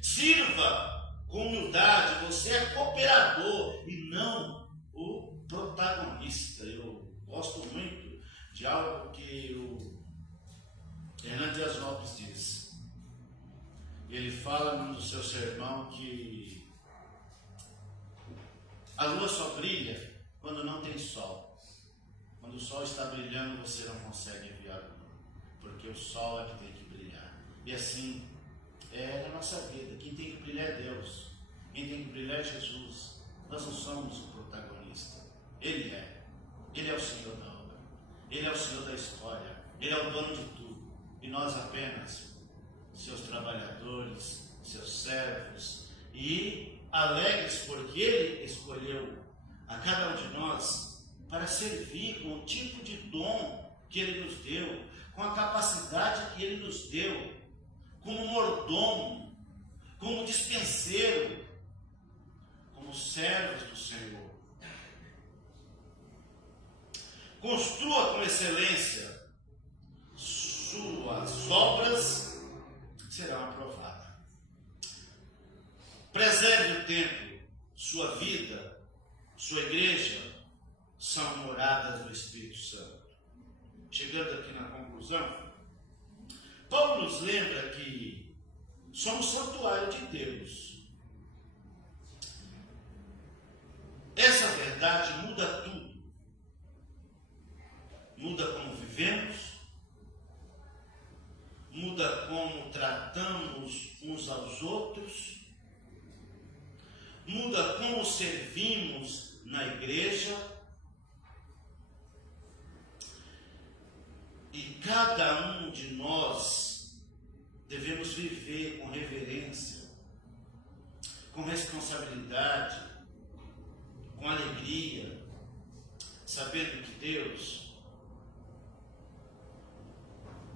Sirva com humildade. Você é cooperador e não o protagonista. Eu gosto muito de algo que o Hernando Dias Lopes diz. Ele fala no seu sermão que a lua só brilha quando não tem sol. Quando o sol está brilhando, você não consegue ver a lua, porque o sol é que tem que brilhar. E assim é na nossa vida. Quem tem que brilhar é Deus. Quem tem que brilhar é Jesus. Nós não somos o protagonista. Ele é. Ele é o Senhor da obra. Ele é o Senhor da história. Ele é o dono de tudo. E nós apenas seus trabalhadores, seus servos, e alegres porque Ele escolheu a cada um de nós para servir com o tipo de dom que Ele nos deu, com a capacidade que Ele nos deu, como mordomo, como dispenseiro, como servos do Senhor. Construa com excelência, suas obras serão aprovadas. Preserve o templo, sua vida, sua igreja são moradas do Espírito Santo. Chegando aqui na conclusão, Paulo nos lembra que somos santuário de Deus. Essa verdade muda tudo. Muda como vivemos, muda como tratamos uns aos outros, muda como servimos na igreja. E cada um de nós devemos viver com reverência, com responsabilidade, com alegria, sabendo que Deus,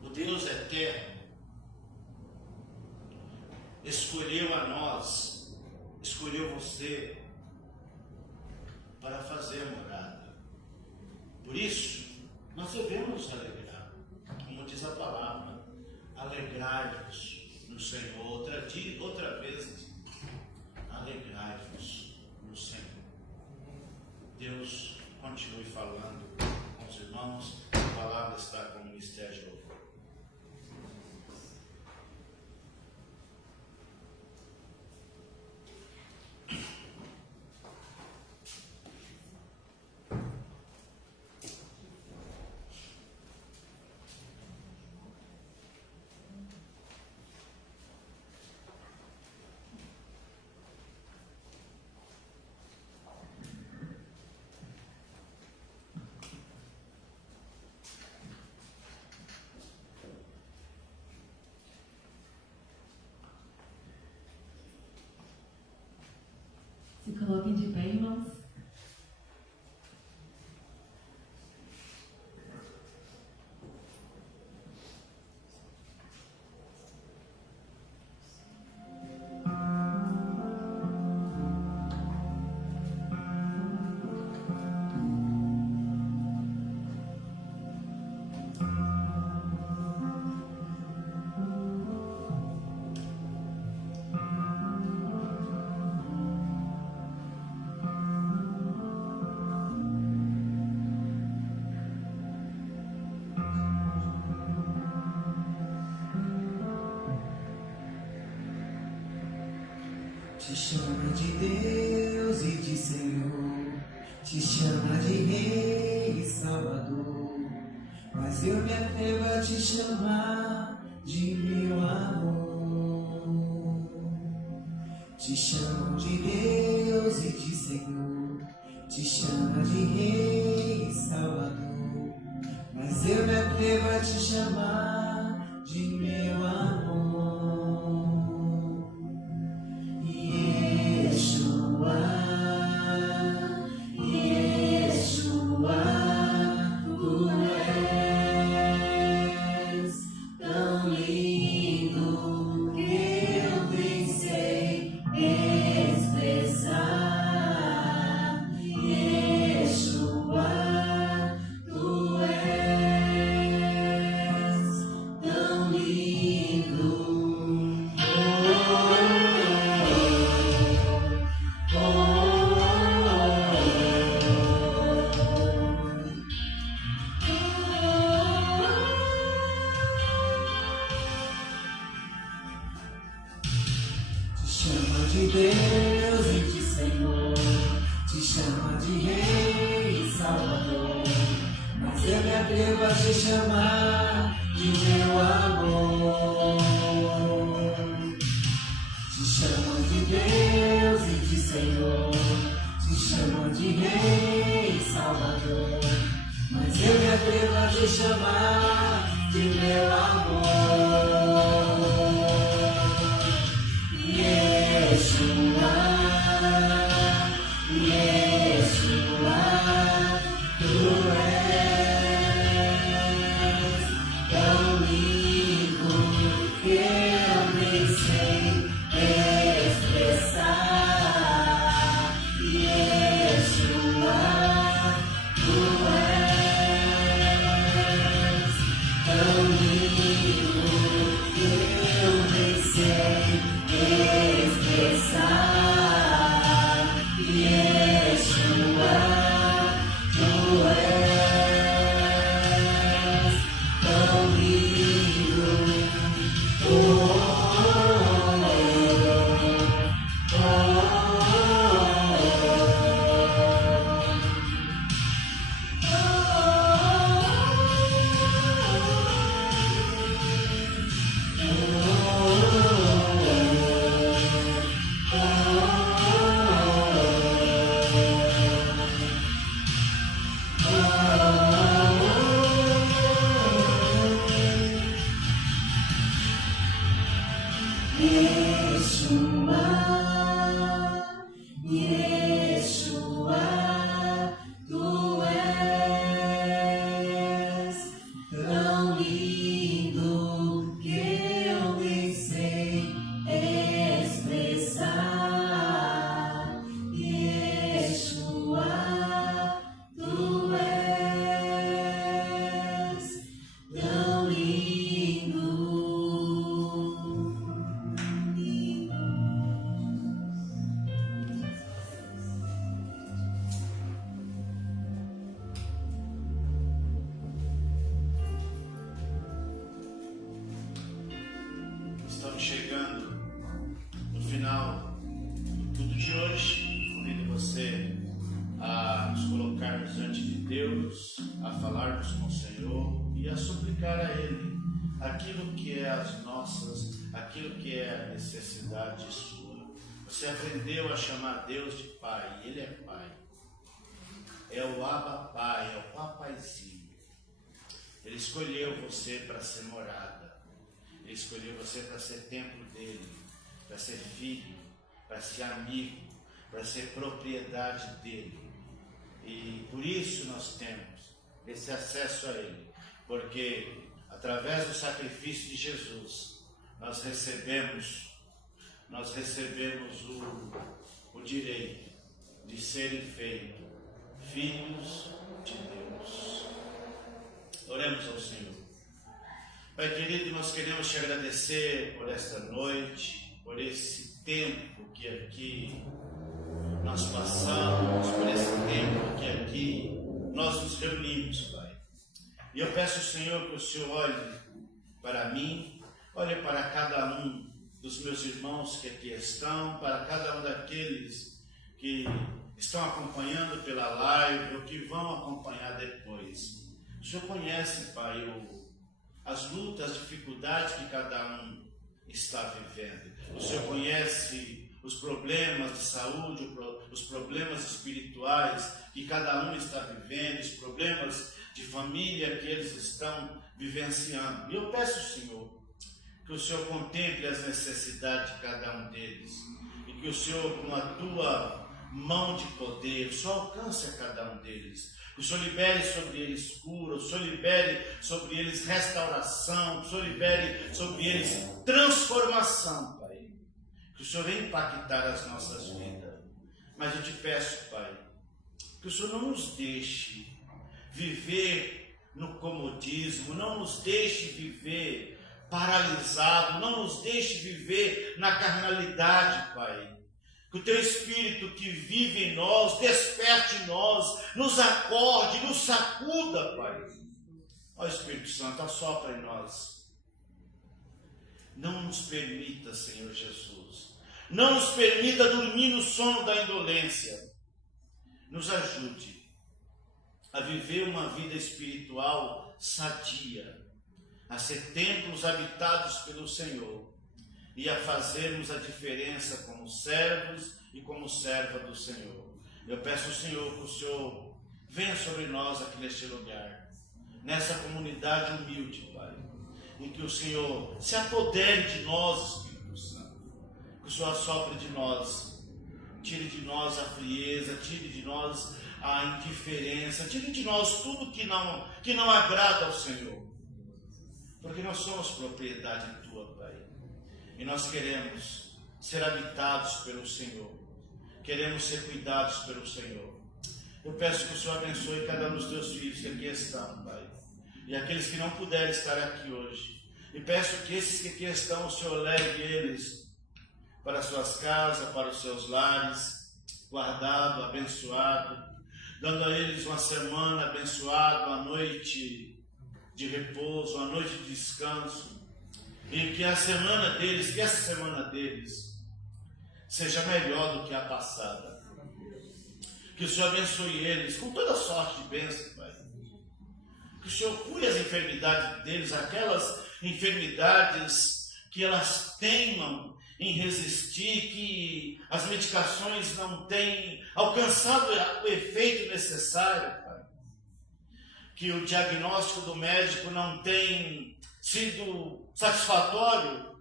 o Deus eterno, escolheu a nós, escolheu você para fazer morada. Por isso, nós devemos nos alegrar. Como diz a palavra, alegrai-vos no Senhor. Outra vez, alegrai-vos no Senhor. Deus continue falando com os irmãos. A palavra está com o ministério de louvor. Se coloquem de pé, irmãos. Te chama de Deus e de Senhor, te chama de Rei e Salvador, mas eu me atrevo a te chamar de meu amor. Te chamo de Deus e de Senhor, te chama de Rei e Salvador, mas eu me atrevo a te chamar de meu amor. Yeshua, Yeshua, tu és tão lindo que eu nem sei expressar. Yeshua, tu és tão lindo. Te chama de Deus e de Senhor, te chama de Rei e Salvador, mas eu me atrevo a te chamar de meu amor. Te chama de Deus e de Senhor, te chama de Rei e Salvador, mas eu me atrevo a te chamar de meu amor. Yeshua, Yeshua, tu és tão lindo que eu nem sei expressar. Yeshua, tu és tão lindo que eu nem sei expressar. Yeshua, tu és tão lindo. Yeshua, Yeshua, tu és tão lindo que eu nem sei expressar. Yeshua, tu és tão lindo. Estamos chegando no final do culto de hoje. Convido você a nos colocarmos diante de Deus, a falarmos com o Senhor e a suplicar a Ele aquilo que é aquilo que é a necessidade sua. Você aprendeu a chamar Deus de Pai, Ele é Pai. É o Abba Pai, é o Papaizinho. Ele escolheu você para ser morada. Ele escolheu você para ser templo dele, para ser filho, para ser amigo, para ser propriedade dele. E por isso nós temos esse acesso a ele, porque através do sacrifício de Jesus nós recebemos o direito de serem feitos filhos de Deus. Oremos ao Senhor. Pai querido, nós queremos te agradecer por esta noite, por esse tempo que aqui nós passamos, por esse tempo que aqui nós nos reunimos, Pai. E eu peço, Senhor, que o Senhor olhe para mim, olhe para cada um dos meus irmãos que aqui estão, para cada um daqueles que estão acompanhando pela live ou que vão acompanhar depois. O Senhor conhece, Pai, as lutas, as dificuldades que cada um está vivendo. O Senhor conhece os problemas de saúde, os problemas espirituais que cada um está vivendo, os problemas de família que eles estão vivenciando. E eu peço, Senhor, que o Senhor contemple as necessidades de cada um deles e que o Senhor, com a tua mão de poder, o Senhor alcance a cada um deles. Que o Senhor libere sobre eles cura, o Senhor libere sobre eles restauração, o Senhor libere sobre eles transformação, Pai. Que o Senhor venha impactar as nossas vidas. Mas eu te peço, Pai, que o Senhor não nos deixe viver no comodismo, não nos deixe viver paralisado, não nos deixe viver na carnalidade, Pai. Que o Teu Espírito que vive em nós, desperte em nós, nos acorde, nos sacuda, Pai. Ó Espírito Santo, assopra em nós. Não nos permita, Senhor Jesus, não nos permita dormir no sono da indolência. Nos ajude a viver uma vida espiritual sadia, a ser templos habitados pelo Senhor e a fazermos a diferença como servos e como serva do Senhor. Eu peço ao Senhor que o Senhor venha sobre nós aqui neste lugar, nessa comunidade humilde, Pai, em que o Senhor se apodere de nós, Espírito Santo, que o Senhor assopre de nós, tire de nós a frieza, tire de nós a indiferença, tire de nós tudo que não agrada ao Senhor, porque nós somos propriedade Tua, Pai. E nós queremos ser habitados pelo Senhor. Queremos ser cuidados pelo Senhor. Eu peço que o Senhor abençoe cada um dos Teus filhos que aqui estão, Pai. E aqueles que não puderem estar aqui hoje. E peço que esses que aqui estão, o Senhor leve eles para as suas casas, para os seus lares, guardado, abençoado, dando a eles uma semana abençoada, uma noite de repouso, uma noite de descanso. E que essa semana deles seja melhor do que a passada. Que o Senhor abençoe eles com toda sorte de bênção, Pai. Que o Senhor cure as enfermidades deles, aquelas enfermidades que elas teimam em resistir, que as medicações não têm alcançado o efeito necessário, Pai. Que o diagnóstico do médico não tem sido satisfatório,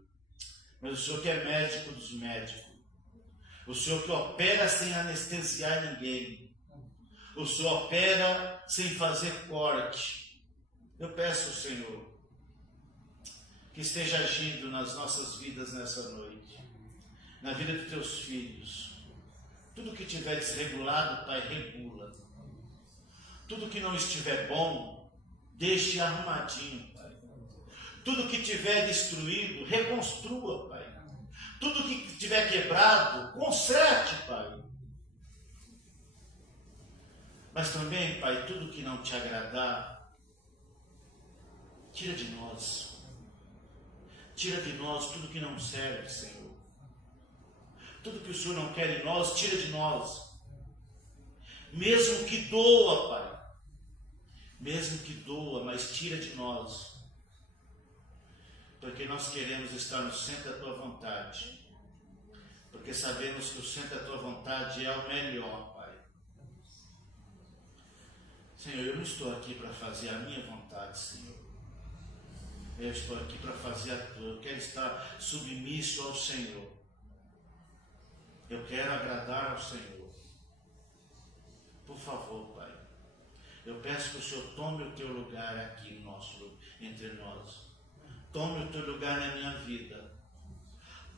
mas o Senhor que é médico dos médicos, o Senhor que opera sem anestesiar ninguém, o Senhor opera sem fazer corte. Eu peço ao Senhor que esteja agindo nas nossas vidas nessa noite, na vida dos Teus filhos. Tudo que estiver desregulado, Pai, regula. Tudo que não estiver bom, deixe arrumadinho, Pai. Tudo que tiver destruído, reconstrua, Pai. Tudo que tiver quebrado, conserte, Pai. Mas também, Pai, tudo que não te agradar, tira de nós. Tira de nós tudo que não serve, Senhor. Tudo que o Senhor não quer em nós, tira de nós. Mesmo que doa, Pai. Mesmo que doa, mas tira de nós. Porque nós queremos estar no centro da Tua vontade. Porque sabemos que o centro da Tua vontade é o melhor, Pai. Senhor, eu não estou aqui para fazer a minha vontade, Senhor. Eu estou aqui para fazer a Tua. Eu quero estar submisso ao Senhor. Eu quero agradar ao Senhor. Por favor, Pai. Eu peço que o Senhor tome o Teu lugar aqui entre nós. Tome o Teu lugar na minha vida.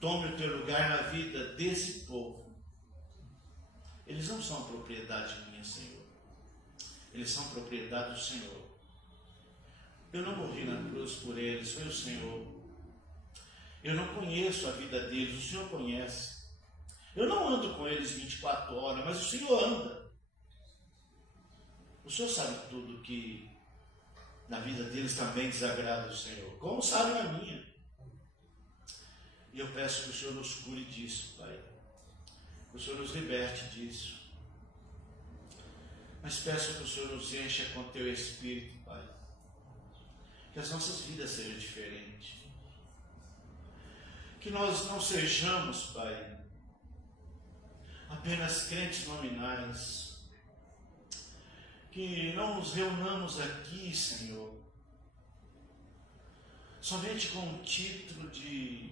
Tome o Teu lugar na vida desse povo. Eles não são propriedade minha, Senhor. Eles são propriedade do Senhor. Eu não morri na cruz por eles, foi o Senhor. Eu não conheço a vida deles, o Senhor conhece. Eu não ando com eles 24 horas, mas o Senhor anda. O Senhor sabe tudo que na vida deles também desagrada o Senhor, como sabe na minha. E eu peço que o Senhor nos cure disso, Pai. Que o Senhor nos liberte disso. Mas peço que o Senhor nos encha com Teu Espírito, Pai. Que as nossas vidas sejam diferentes. Que nós não sejamos, Pai, apenas crentes nominais. Que não nos reunamos aqui, Senhor, somente com o título de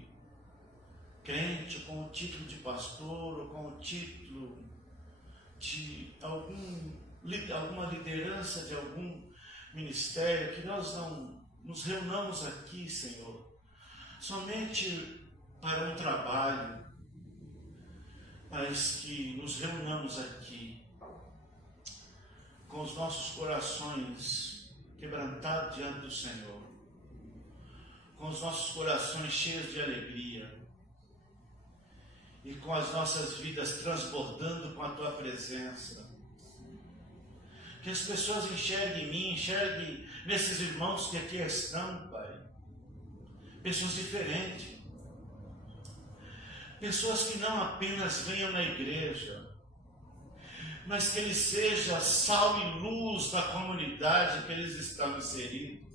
crente, com o título de pastor, ou com o título de alguma liderança de algum ministério, que nós não nos reunamos aqui, Senhor, somente para um trabalho, mas que nos reunamos aqui com os nossos corações quebrantados diante do Senhor, com os nossos corações cheios de alegria e com as nossas vidas transbordando com a Tua presença. Que as pessoas enxerguem em mim, enxerguem nesses irmãos que aqui estão, Pai, pessoas diferentes, pessoas que não apenas venham na igreja, mas que eles sejam sal e luz da comunidade que eles estão inseridos.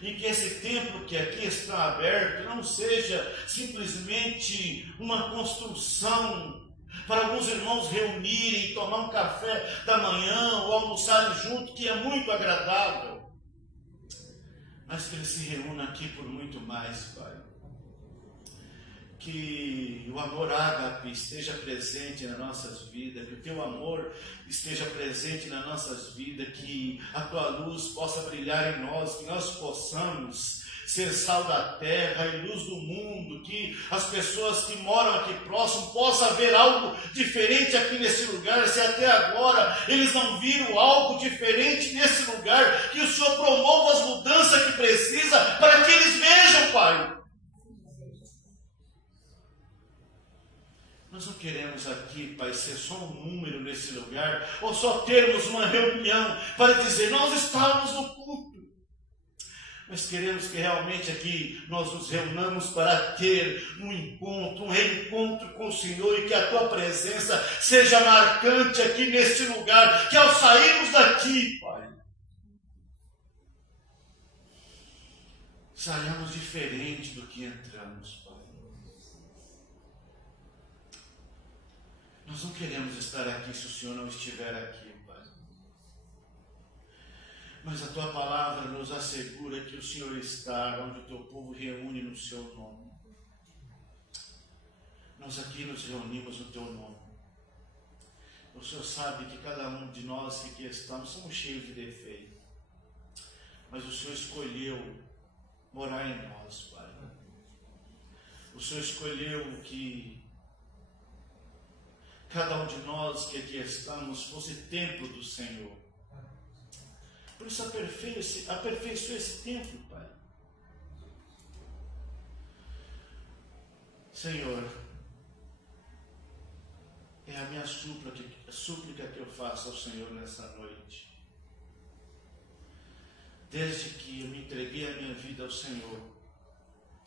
E que esse templo que aqui está aberto não seja simplesmente uma construção para alguns irmãos reunirem, tomar um café da manhã ou almoçarem junto, que é muito agradável, mas que eles se reúnam aqui por muito mais, Pai. Que o amor ágape esteja presente nas nossas vidas, que o Teu amor esteja presente nas nossas vidas, que a Tua luz possa brilhar em nós, que nós possamos ser sal da terra e luz do mundo, que as pessoas que moram aqui próximo possam ver algo diferente aqui nesse lugar. Se até agora eles não viram algo diferente nesse lugar, que o Senhor promova as mudanças que precisa para que eles vejam, Pai. Nós não queremos aqui, Pai, ser só um número nesse lugar, ou só termos uma reunião para dizer, nós estávamos no culto. Mas queremos que realmente aqui nós nos reunamos para ter um encontro, um reencontro com o Senhor, e que a Tua presença seja marcante aqui neste lugar, que ao sairmos daqui, Pai, saiamos diferente do que entramos, Pai. Nós não queremos estar aqui se o Senhor não estiver aqui, Pai. Mas a Tua palavra nos assegura que o Senhor está onde o Teu povo reúne no Seu nome. Nós aqui nos reunimos no Teu nome. O Senhor sabe que cada um de nós que aqui estamos somos cheios de defeito. Mas o Senhor escolheu morar em nós, Pai. O Senhor escolheu que cada um de nós que aqui estamos fosse templo do Senhor. Por isso aperfeiçoa esse templo, Pai. Senhor, é a minha súplica que eu faço ao Senhor nessa noite. Desde que eu me entreguei a minha vida ao Senhor,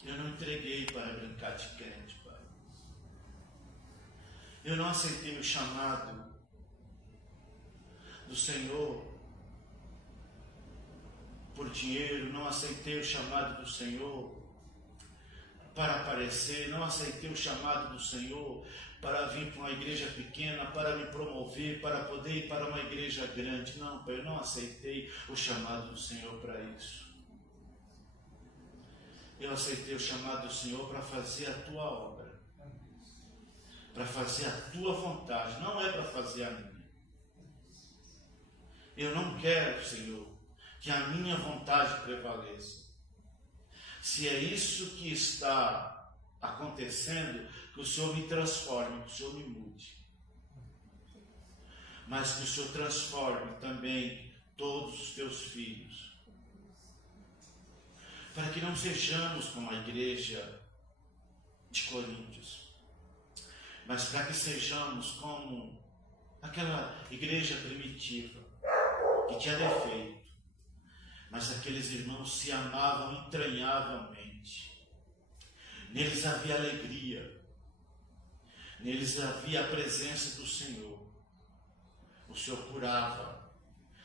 eu não entreguei para brincar de crente, Pai. Eu não aceitei o chamado do Senhor por dinheiro, não aceitei o chamado do Senhor para aparecer, não aceitei o chamado do Senhor para vir para uma igreja pequena, para me promover, para poder ir para uma igreja grande. Não, Pai, eu não aceitei o chamado do Senhor para isso. Eu aceitei o chamado do Senhor para fazer a Tua obra, para fazer a Tua vontade, não é para fazer a minha. Eu não quero, Senhor, que a minha vontade prevaleça. Se é isso que está acontecendo, que o Senhor me transforme, que o Senhor me mude. Mas que o Senhor transforme também todos os Teus filhos. Para que não sejamos como a igreja de Coríntios, mas para que sejamos como aquela igreja primitiva, que tinha defeito, mas aqueles irmãos se amavam entranhavelmente. Neles havia alegria. Neles havia a presença do Senhor. O Senhor curava,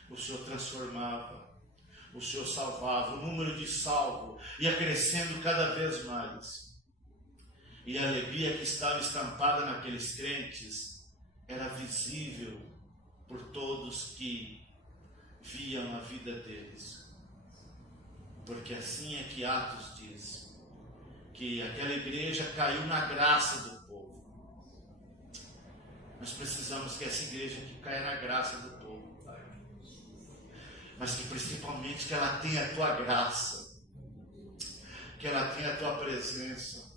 o Senhor transformava, o Senhor salvava. O número de salvos ia crescendo cada vez mais. E a alegria que estava estampada naqueles crentes era visível por todos que viam a vida deles. Porque assim é que Atos diz, que aquela igreja caiu na graça do povo. Nós precisamos que essa igreja que caia na graça do povo, Pai. Mas que principalmente que ela tenha a tua graça, que ela tenha a tua presença,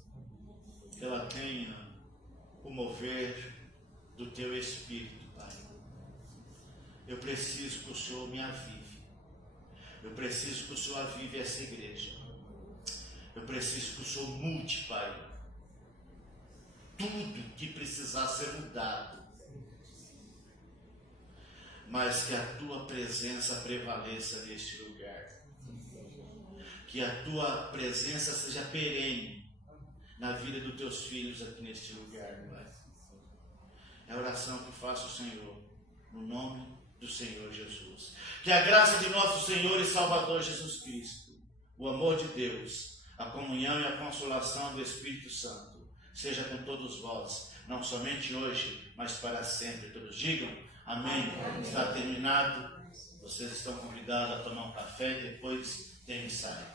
que ela tenha o mover do teu Espírito, Pai. Eu preciso que o Senhor me avive. Eu preciso que o Senhor avive essa igreja. Eu preciso que o Senhor mude, Pai, tudo que precisar ser mudado. Mas que a tua presença prevaleça neste lugar. Que a tua presença seja perene na vida dos teus filhos aqui neste lugar, Pai. É a oração que faço, Senhor, no nome do Senhor Jesus. Que a graça de nosso Senhor e Salvador Jesus Cristo, o amor de Deus, a comunhão e a consolação do Espírito Santo seja com todos vós, não somente hoje, mas para sempre. Todos digam amém. Está terminado. Vocês estão convidados a tomar um café e depois tem ensaio.